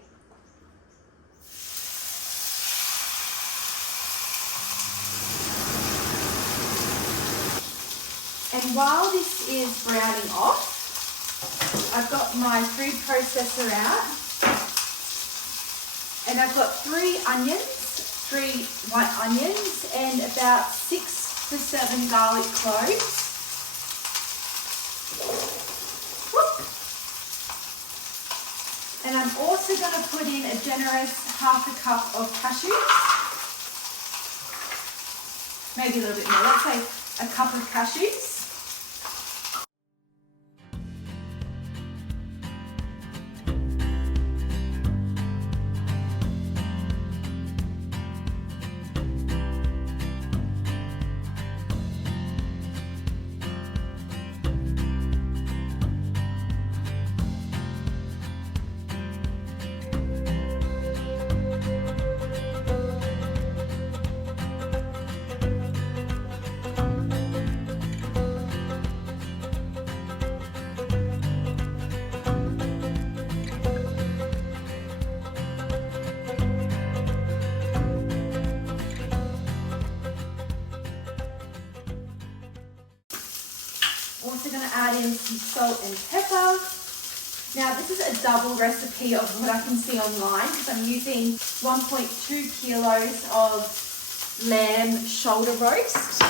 And while this is browning off, I've got my food processor out, and I've got 3 onions, 3 white onions, and about 6 to 7 garlic cloves. Whoop. And I'm also going to put in a generous half a cup of cashews, maybe a little bit more, let's say a cup of cashews. Also going to add in some salt and pepper. Now this is a double recipe of what I can see online, because I'm using 1.2 kilos of lamb shoulder roast.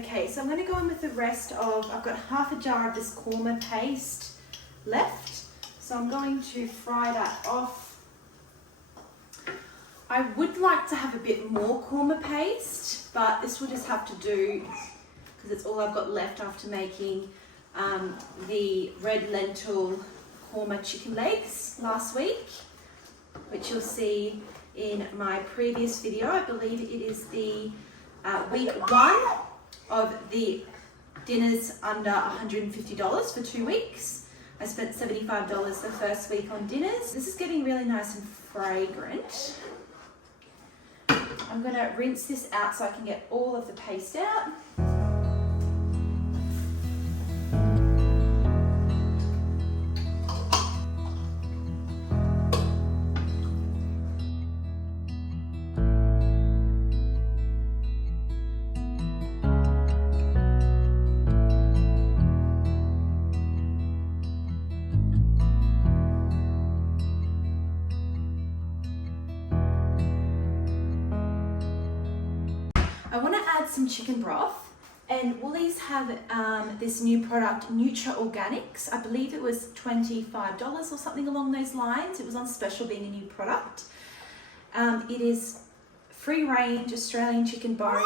Okay, so I'm going to go in with the rest of, I've got half a jar of this korma paste left. So I'm going to fry that off. I would like to have a bit more korma paste, but this will just have to do because it's all I've got left after making the red lentil korma chicken legs last week, which you'll see in my previous video. I believe it is the week 1 of the dinners under $150 for 2 weeks. I spent $75 the first week on dinners. This is getting really nice and fragrant. I'm going to rinse this out so I can get all of the paste out. I want to add some chicken broth, and Woolies have this new product, Nutra Organics. I believe it was $25 or something along those lines. It was on special being a new product. It is free range Australian chicken bones,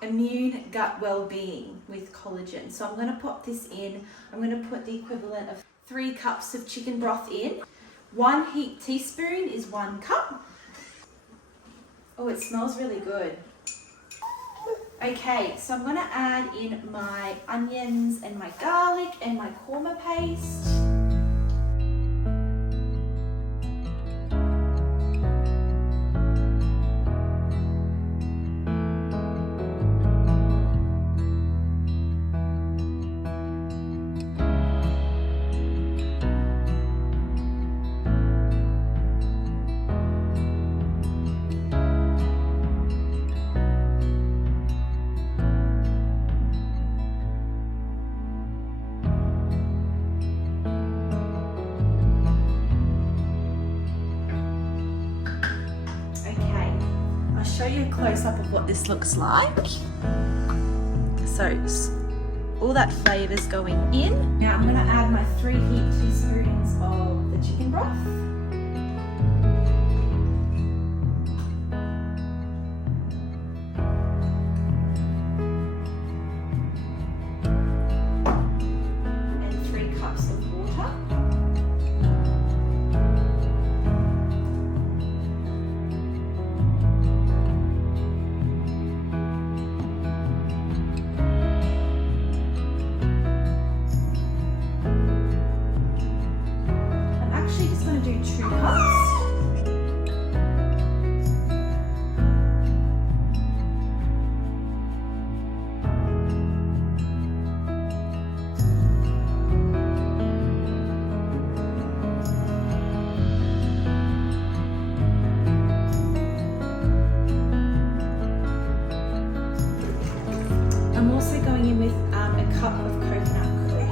immune gut well-being with collagen. So I'm going to pop this in. I'm going to put the equivalent of 3 cups of chicken broth in. 1 heaped teaspoon is 1 cup. Oh, it smells really good. Okay, so I'm going to add in my onions and my garlic and my korma paste. Show you a close-up of what this looks like. So all that flavour's going in. Now I'm going to add my 3 heaped teaspoons of the chicken broth. And 3 cups of water. I'm also going in with a cup of coconut cream.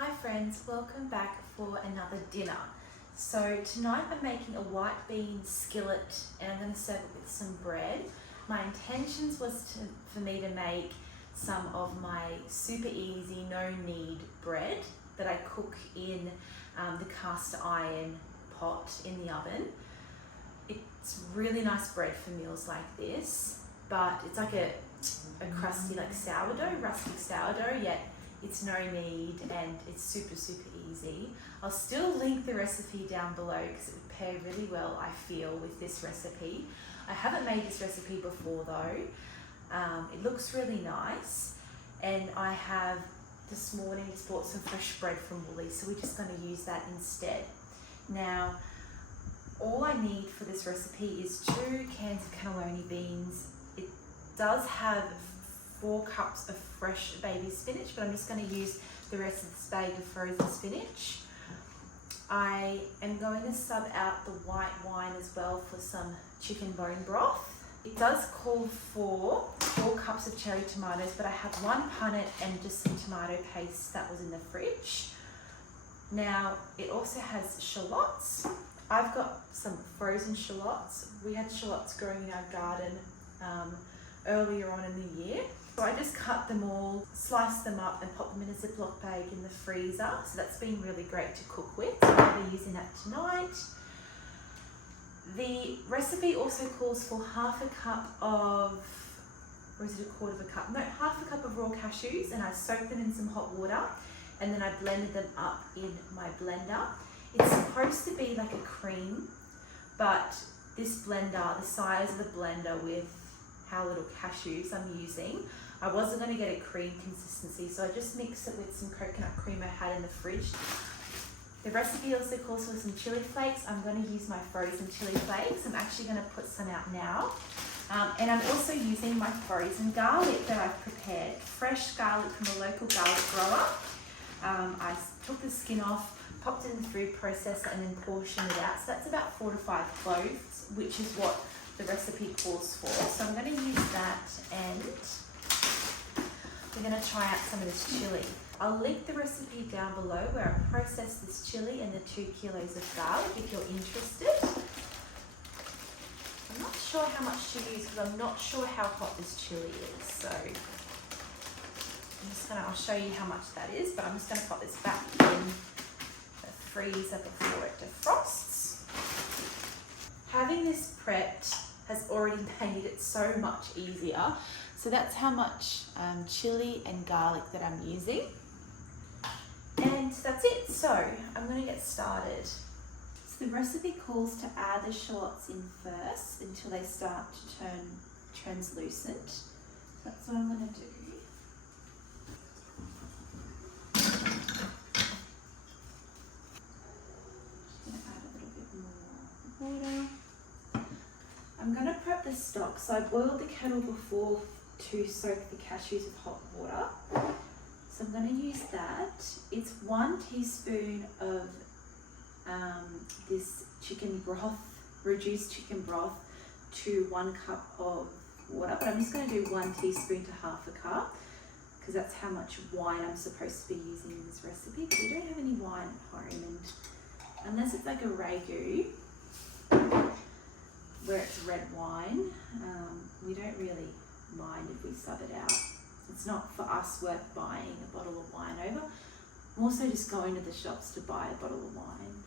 Hi friends, welcome back for another dinner. So tonight I'm making a white bean skillet and I'm going to serve it with some bread. My intentions was for me to make some of my super easy, no knead bread that I cook in the cast iron pot in the oven. It's really nice bread for meals like this, but it's like a crusty like sourdough, rustic sourdough, yet it's no knead and it's super easy. I'll still link the recipe down below because it would pair really well, I feel, with this recipe. I haven't made this recipe before though. It looks really nice, and I have this morning just bought some fresh bread from Woolies, so we're just going to use that instead. Now, all I need for this recipe is 2 cans of cannelloni beans. It does have 4 cups of fresh baby spinach, but I'm just going to use the rest of this bag of frozen spinach. I am going to sub out the white wine as well for some chicken bone broth. It does call for 4 cups of cherry tomatoes, but I have 1 punnet and just some tomato paste that was in the fridge. Now, it also has shallots. I've got some frozen shallots. We had shallots growing in our garden earlier on in the year. So I just cut them all, sliced them up and popped them in a Ziploc bag in the freezer. So that's been really great to cook with. So I'll be using that tonight. The recipe also calls for half a cup of, or is it a quarter of a cup? No, half a cup of raw cashews, and I soaked them in some hot water and then I blended them up in my blender. It's supposed to be like a cream, but this blender, the size of the blender with how little cashews I'm using, I wasn't going to get a cream consistency, so I just mixed it with some coconut cream I had in the fridge. The recipe also calls for some chili flakes. I'm going to use my frozen chili flakes. I'm actually going to put some out now. And I'm also using my frozen garlic that I've prepared. Fresh garlic from a local garlic grower. I took the skin off, popped it in the food processor and then portioned it out. So that's about 4 to 5 cloves, which is what the recipe calls for. So I'm going to use that, and we're going to try out some of this chili. I'll link the recipe down below where I processed this chili and the 2 kilos of garlic if you're interested. I'm not sure how much to use because I'm not sure how hot this chili is. So I'll show you how much that is, but I'm just going to pop this back in the freezer before it defrosts. Having this prepped has already made it so much easier. So that's how much chili and garlic that I'm using. And that's it. So I'm going to get started. So the recipe calls to add the shallots in first until they start to turn translucent. So that's what I'm going to do. Water. I'm going to prep the stock. So I boiled the kettle before to soak the cashews with hot water. So I'm going to use that. It's 1 teaspoon of this chicken broth, reduced chicken broth, to 1 cup of water. But I'm just going to do 1 teaspoon to half a cup because that's how much wine I'm supposed to be using in this recipe. But we don't have any wine at home, and unless it's like a ragu, where it's red wine, we don't really mind if we sub it out. It's not for us worth buying a bottle of wine over. I'm also just going to the shops to buy a bottle of wine.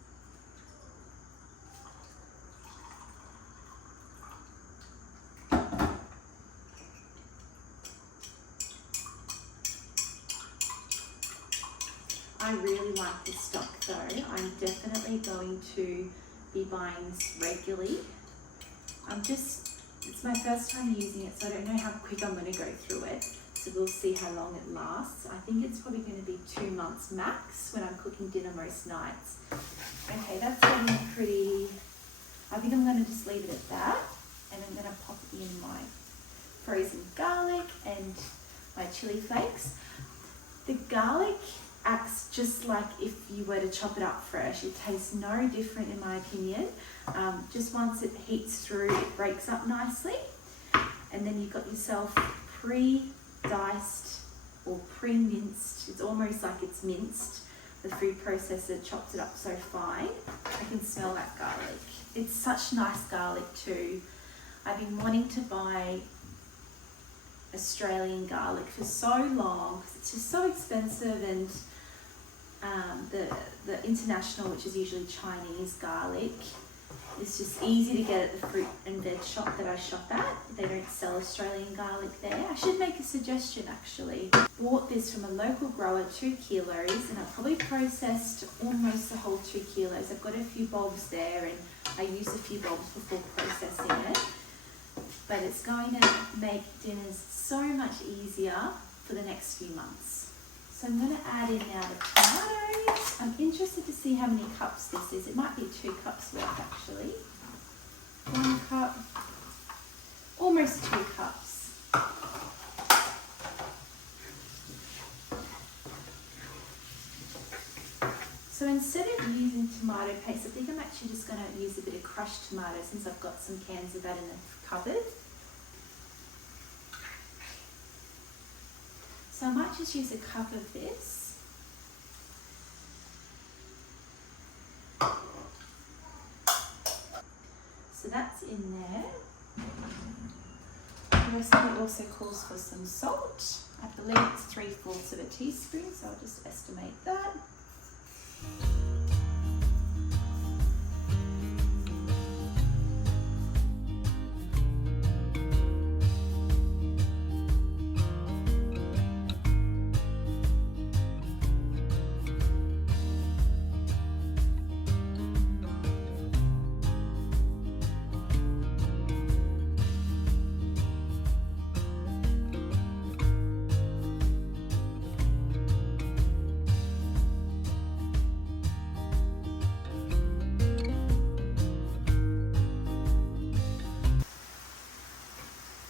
I really like this stock though. I'm definitely going to be buying this regularly. It's my first time using it, so I don't know how quick I'm going to go through it. So we'll see how long it lasts. I think it's probably going to be 2 months max when I'm cooking dinner most nights. Okay, that's getting pretty, I think I'm going to just leave it at that. And I'm going to pop in my frozen garlic and my chili flakes. The garlic acts just like if you were to chop it up fresh. It tastes no different in my opinion. Just once it heats through, it breaks up nicely. And then you've got yourself pre-diced or pre-minced, it's almost like it's minced, the food processor chops it up so fine. I can smell that garlic. It's such nice garlic too. I've been wanting to buy Australian garlic for so long because it's just so expensive, and the international, which is usually Chinese garlic, is just easy to get at the fruit and veg shop that I shop at. They don't sell Australian garlic there. I should make a suggestion actually. Bought this from a local grower, 2 kilos, and I've probably processed almost the whole 2 kilos. I've got a few bulbs there and I use a few bulbs before processing it. But it's going to make dinners so much easier for the next few months. So I'm going to add in now the tomatoes. I'm interested to see how many cups this is. It might be 2 cups worth actually. 1 cup, almost 2 cups. So instead of using tomato paste, I think I'm actually just going to use a bit of crushed tomato since I've got some cans of that in the cupboard. So I might just use a cup of this. So that's in there. The recipe also calls for some salt. I believe it's 3/4 of a teaspoon, so I'll just estimate that.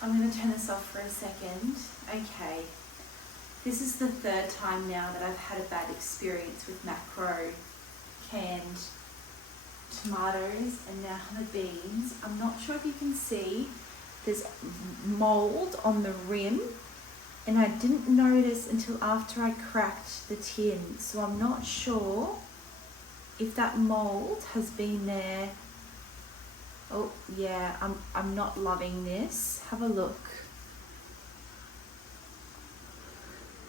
I'm going to turn this off for a second. Okay, this is the 3rd time now that I've had a bad experience with macro canned tomatoes and now the beans. I'm not sure if you can see, there's mold on the rim, and I didn't notice until after I cracked the tin. So I'm not sure if that mold has been there. Oh yeah, I'm not loving this. Have a look.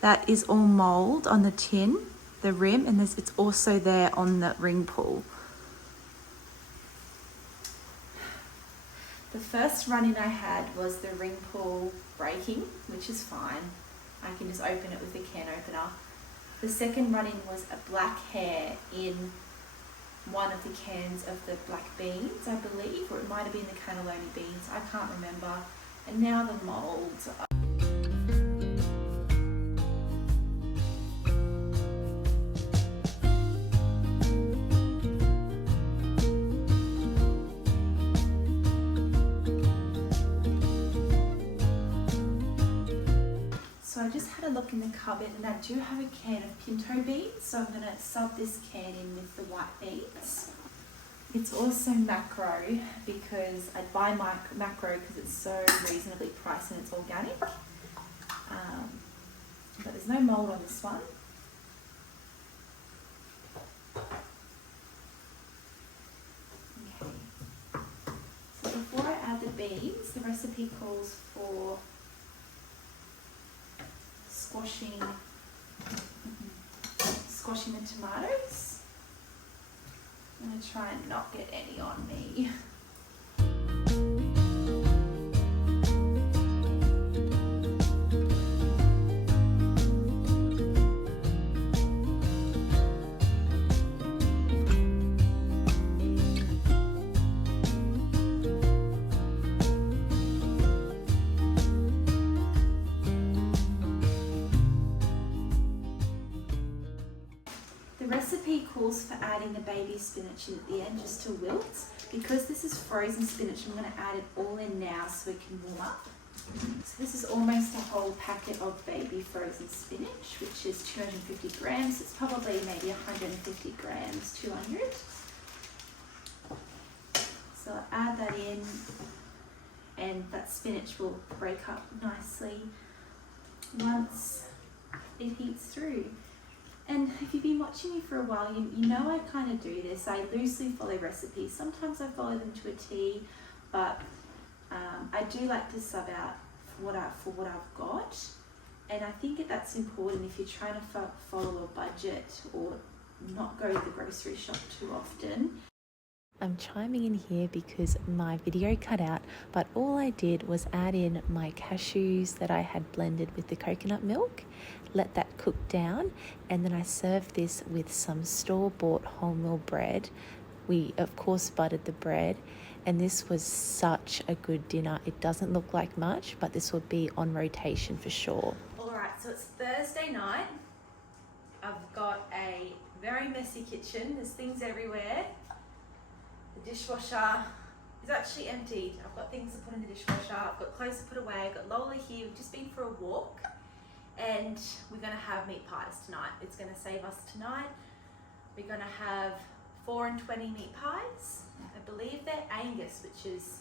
That is all mold on the tin, the rim, and it's also there on the ring pull. The first run-in I had was the ring pull breaking, which is fine. I can just open it with a can opener. The second run-in was a black hair in one of the cans of the black beans, I believe, or it might have been the cannelloni beans, I can't remember. And now the mold. So I just had a look in the cupboard and I do have a can of pinto beans, so I'm going to sub this can in with the white beans. It's also macro because I buy macro because it's so reasonably priced and it's organic. But there's no mold on this one. Okay. So before I add the beans, the recipe calls for squashing the tomatoes. I'm going to try and not get any on me. The recipe calls for adding the baby spinach in at the end just to wilt. Because this is frozen spinach, I'm going to add it all in now so it can warm up. So this is almost a whole packet of baby frozen spinach, which is 250 grams. It's probably maybe 150 grams, 200. So I'll add that in and that spinach will break up nicely once it heats through. And if you've been watching me for a while, you know I kind of do this. I loosely follow recipes. Sometimes I follow them to a T, but I do like to sub out for what I've got. And I think that's important if you're trying to follow a budget or not go to the grocery shop too often. I'm chiming in here because my video cut out, but all I did was add in my cashews that I had blended with the coconut milk, let that cook down, and then I served this with some store-bought wholemeal bread. We, of course, buttered the bread, and this was such a good dinner. It doesn't look like much, but this will be on rotation for sure. All right, so it's Thursday night. I've got a very messy kitchen. There's things everywhere. The dishwasher is actually emptied. I've got things to put in the dishwasher. I've got clothes to put away. I've got Lola here. We've just been for a walk and we're going to have meat pies tonight. It's going to save us tonight. We're going to have 4 and 20 meat pies. I believe they're Angus, which is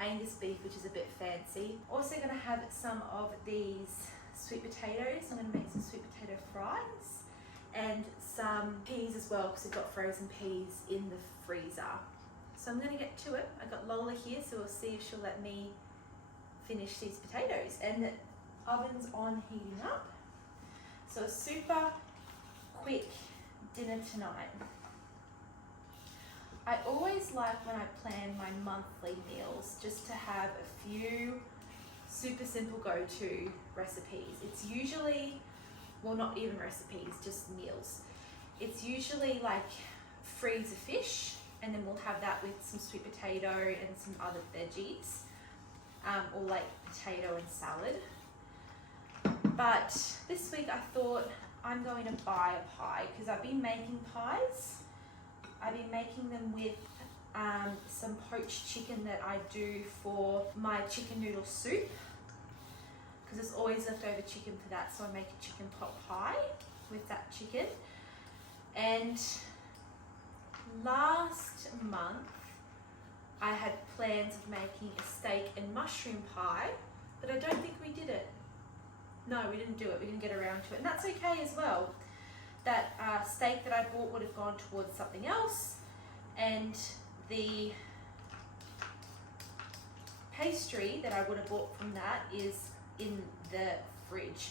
Angus beef, which is a bit fancy. Also going to have some of these sweet potatoes. I'm going to make some sweet potato fries and some peas as well because we've got frozen peas in the freezer. So I'm going to get to it. I got Lola here, so we'll see if she'll let me finish these potatoes. And the oven's on heating up. So a super quick dinner tonight. I always like when I plan my monthly meals just to have a few super simple go-to recipes. It's usually, well, not even recipes, just meals. It's usually like freeze a fish, and then we'll have that with some sweet potato and some other veggies, or like potato and salad. But this week I thought I'm going to buy a pie because I've been making pies. I've been making them with some poached chicken that I do for my chicken noodle soup because there's always leftover chicken for that, so I make a chicken pot pie with that chicken. And last month I had plans of making a steak and mushroom pie, but I don't think we did it. No, we didn't do it. We didn't get around to it, and that's okay as well. That steak that I bought would have gone towards something else, and the pastry that I would have bought from that is in the fridge,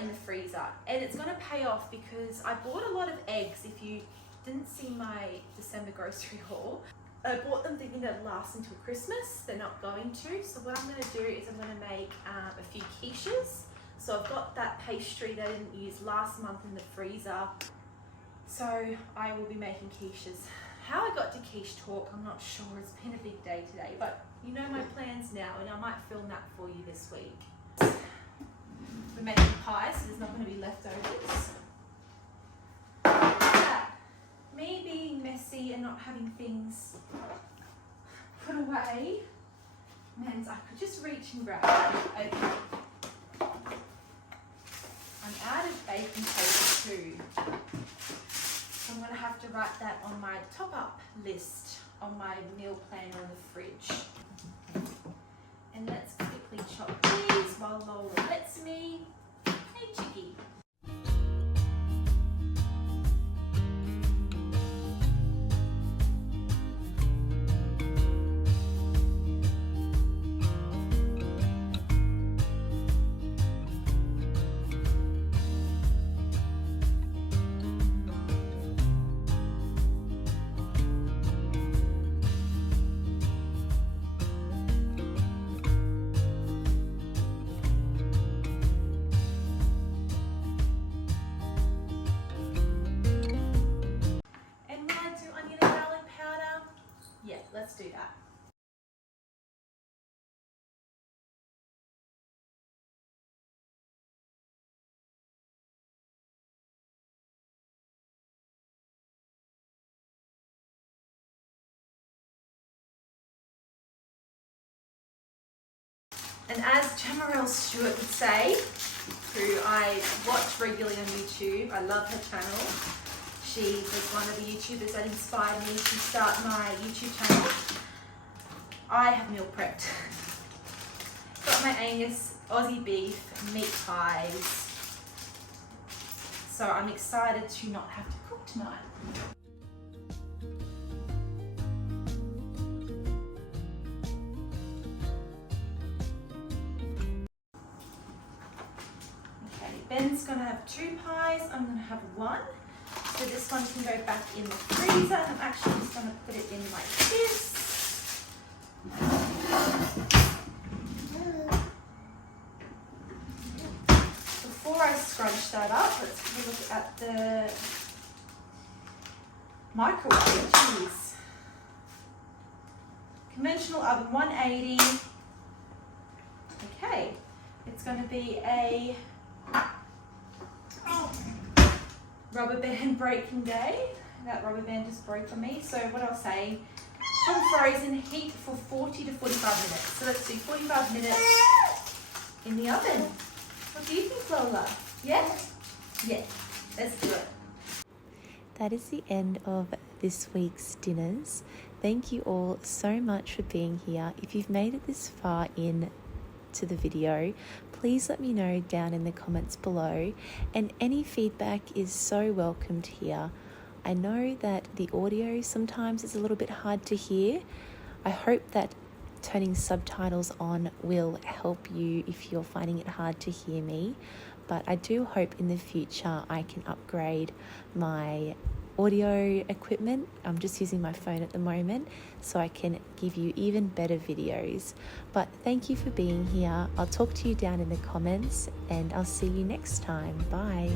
in the freezer, and it's going to pay off because I bought a lot of eggs. If you didn't see my December grocery haul, I bought them thinking they'd last until Christmas. They're not going to, so what I'm going to do is I'm going to make a few quiches. So I've got that pastry that I didn't use last month in the freezer, so I will be making quiches. How I got to quiche talk, I'm not sure. It's been a big day today, but you know my plans now, and I might film that for you this week. We're making pies, so there's not going to be leftovers. Yeah. Me being messy and not having things put away means I could just reach and grab it. Okay. I'm out of baking paper too. So I'm going to have to write that on my top-up list on my meal planner in the fridge. And let's quickly chop these while Lola lets me. Hey, Chicky. Let's do that. And as Jamarelle Stewart would say, who I watch regularly on YouTube, I love her channel. She was one of the YouTubers that inspired me to start my YouTube channel. I have meal prepped. Got my Angus Aussie beef, meat pies, So I'm excited to not have to cook tonight. Okay, Ben's gonna have 2 pies, I'm gonna have 1. So this one can go back in the freezer. I'm actually just gonna put it in like this. Before I scrunch that up, let's have a look at the microwave. Jeez. Conventional oven 180. Okay, it's going to be a rubber band breaking day. That rubber band just broke on me. So what I'll say, from frozen, heat for 40 to 45 minutes. So let's do 45 minutes in the oven. What do you think, Lola? Yeah? Yeah, let's do it. That is the end of this week's dinners. Thank you all so much for being here. If you've made it this far in to the video, please let me know down in the comments below, and any feedback is so welcomed here. I know that the audio sometimes is a little bit hard to hear. I hope that turning subtitles on will help you if you're finding it hard to hear me, but I do hope in the future I can upgrade my audio equipment. I'm just using my phone at the moment, so I can give you even better videos. But thank you for being here. I'll talk to you down in the comments, and I'll see you next time. Bye.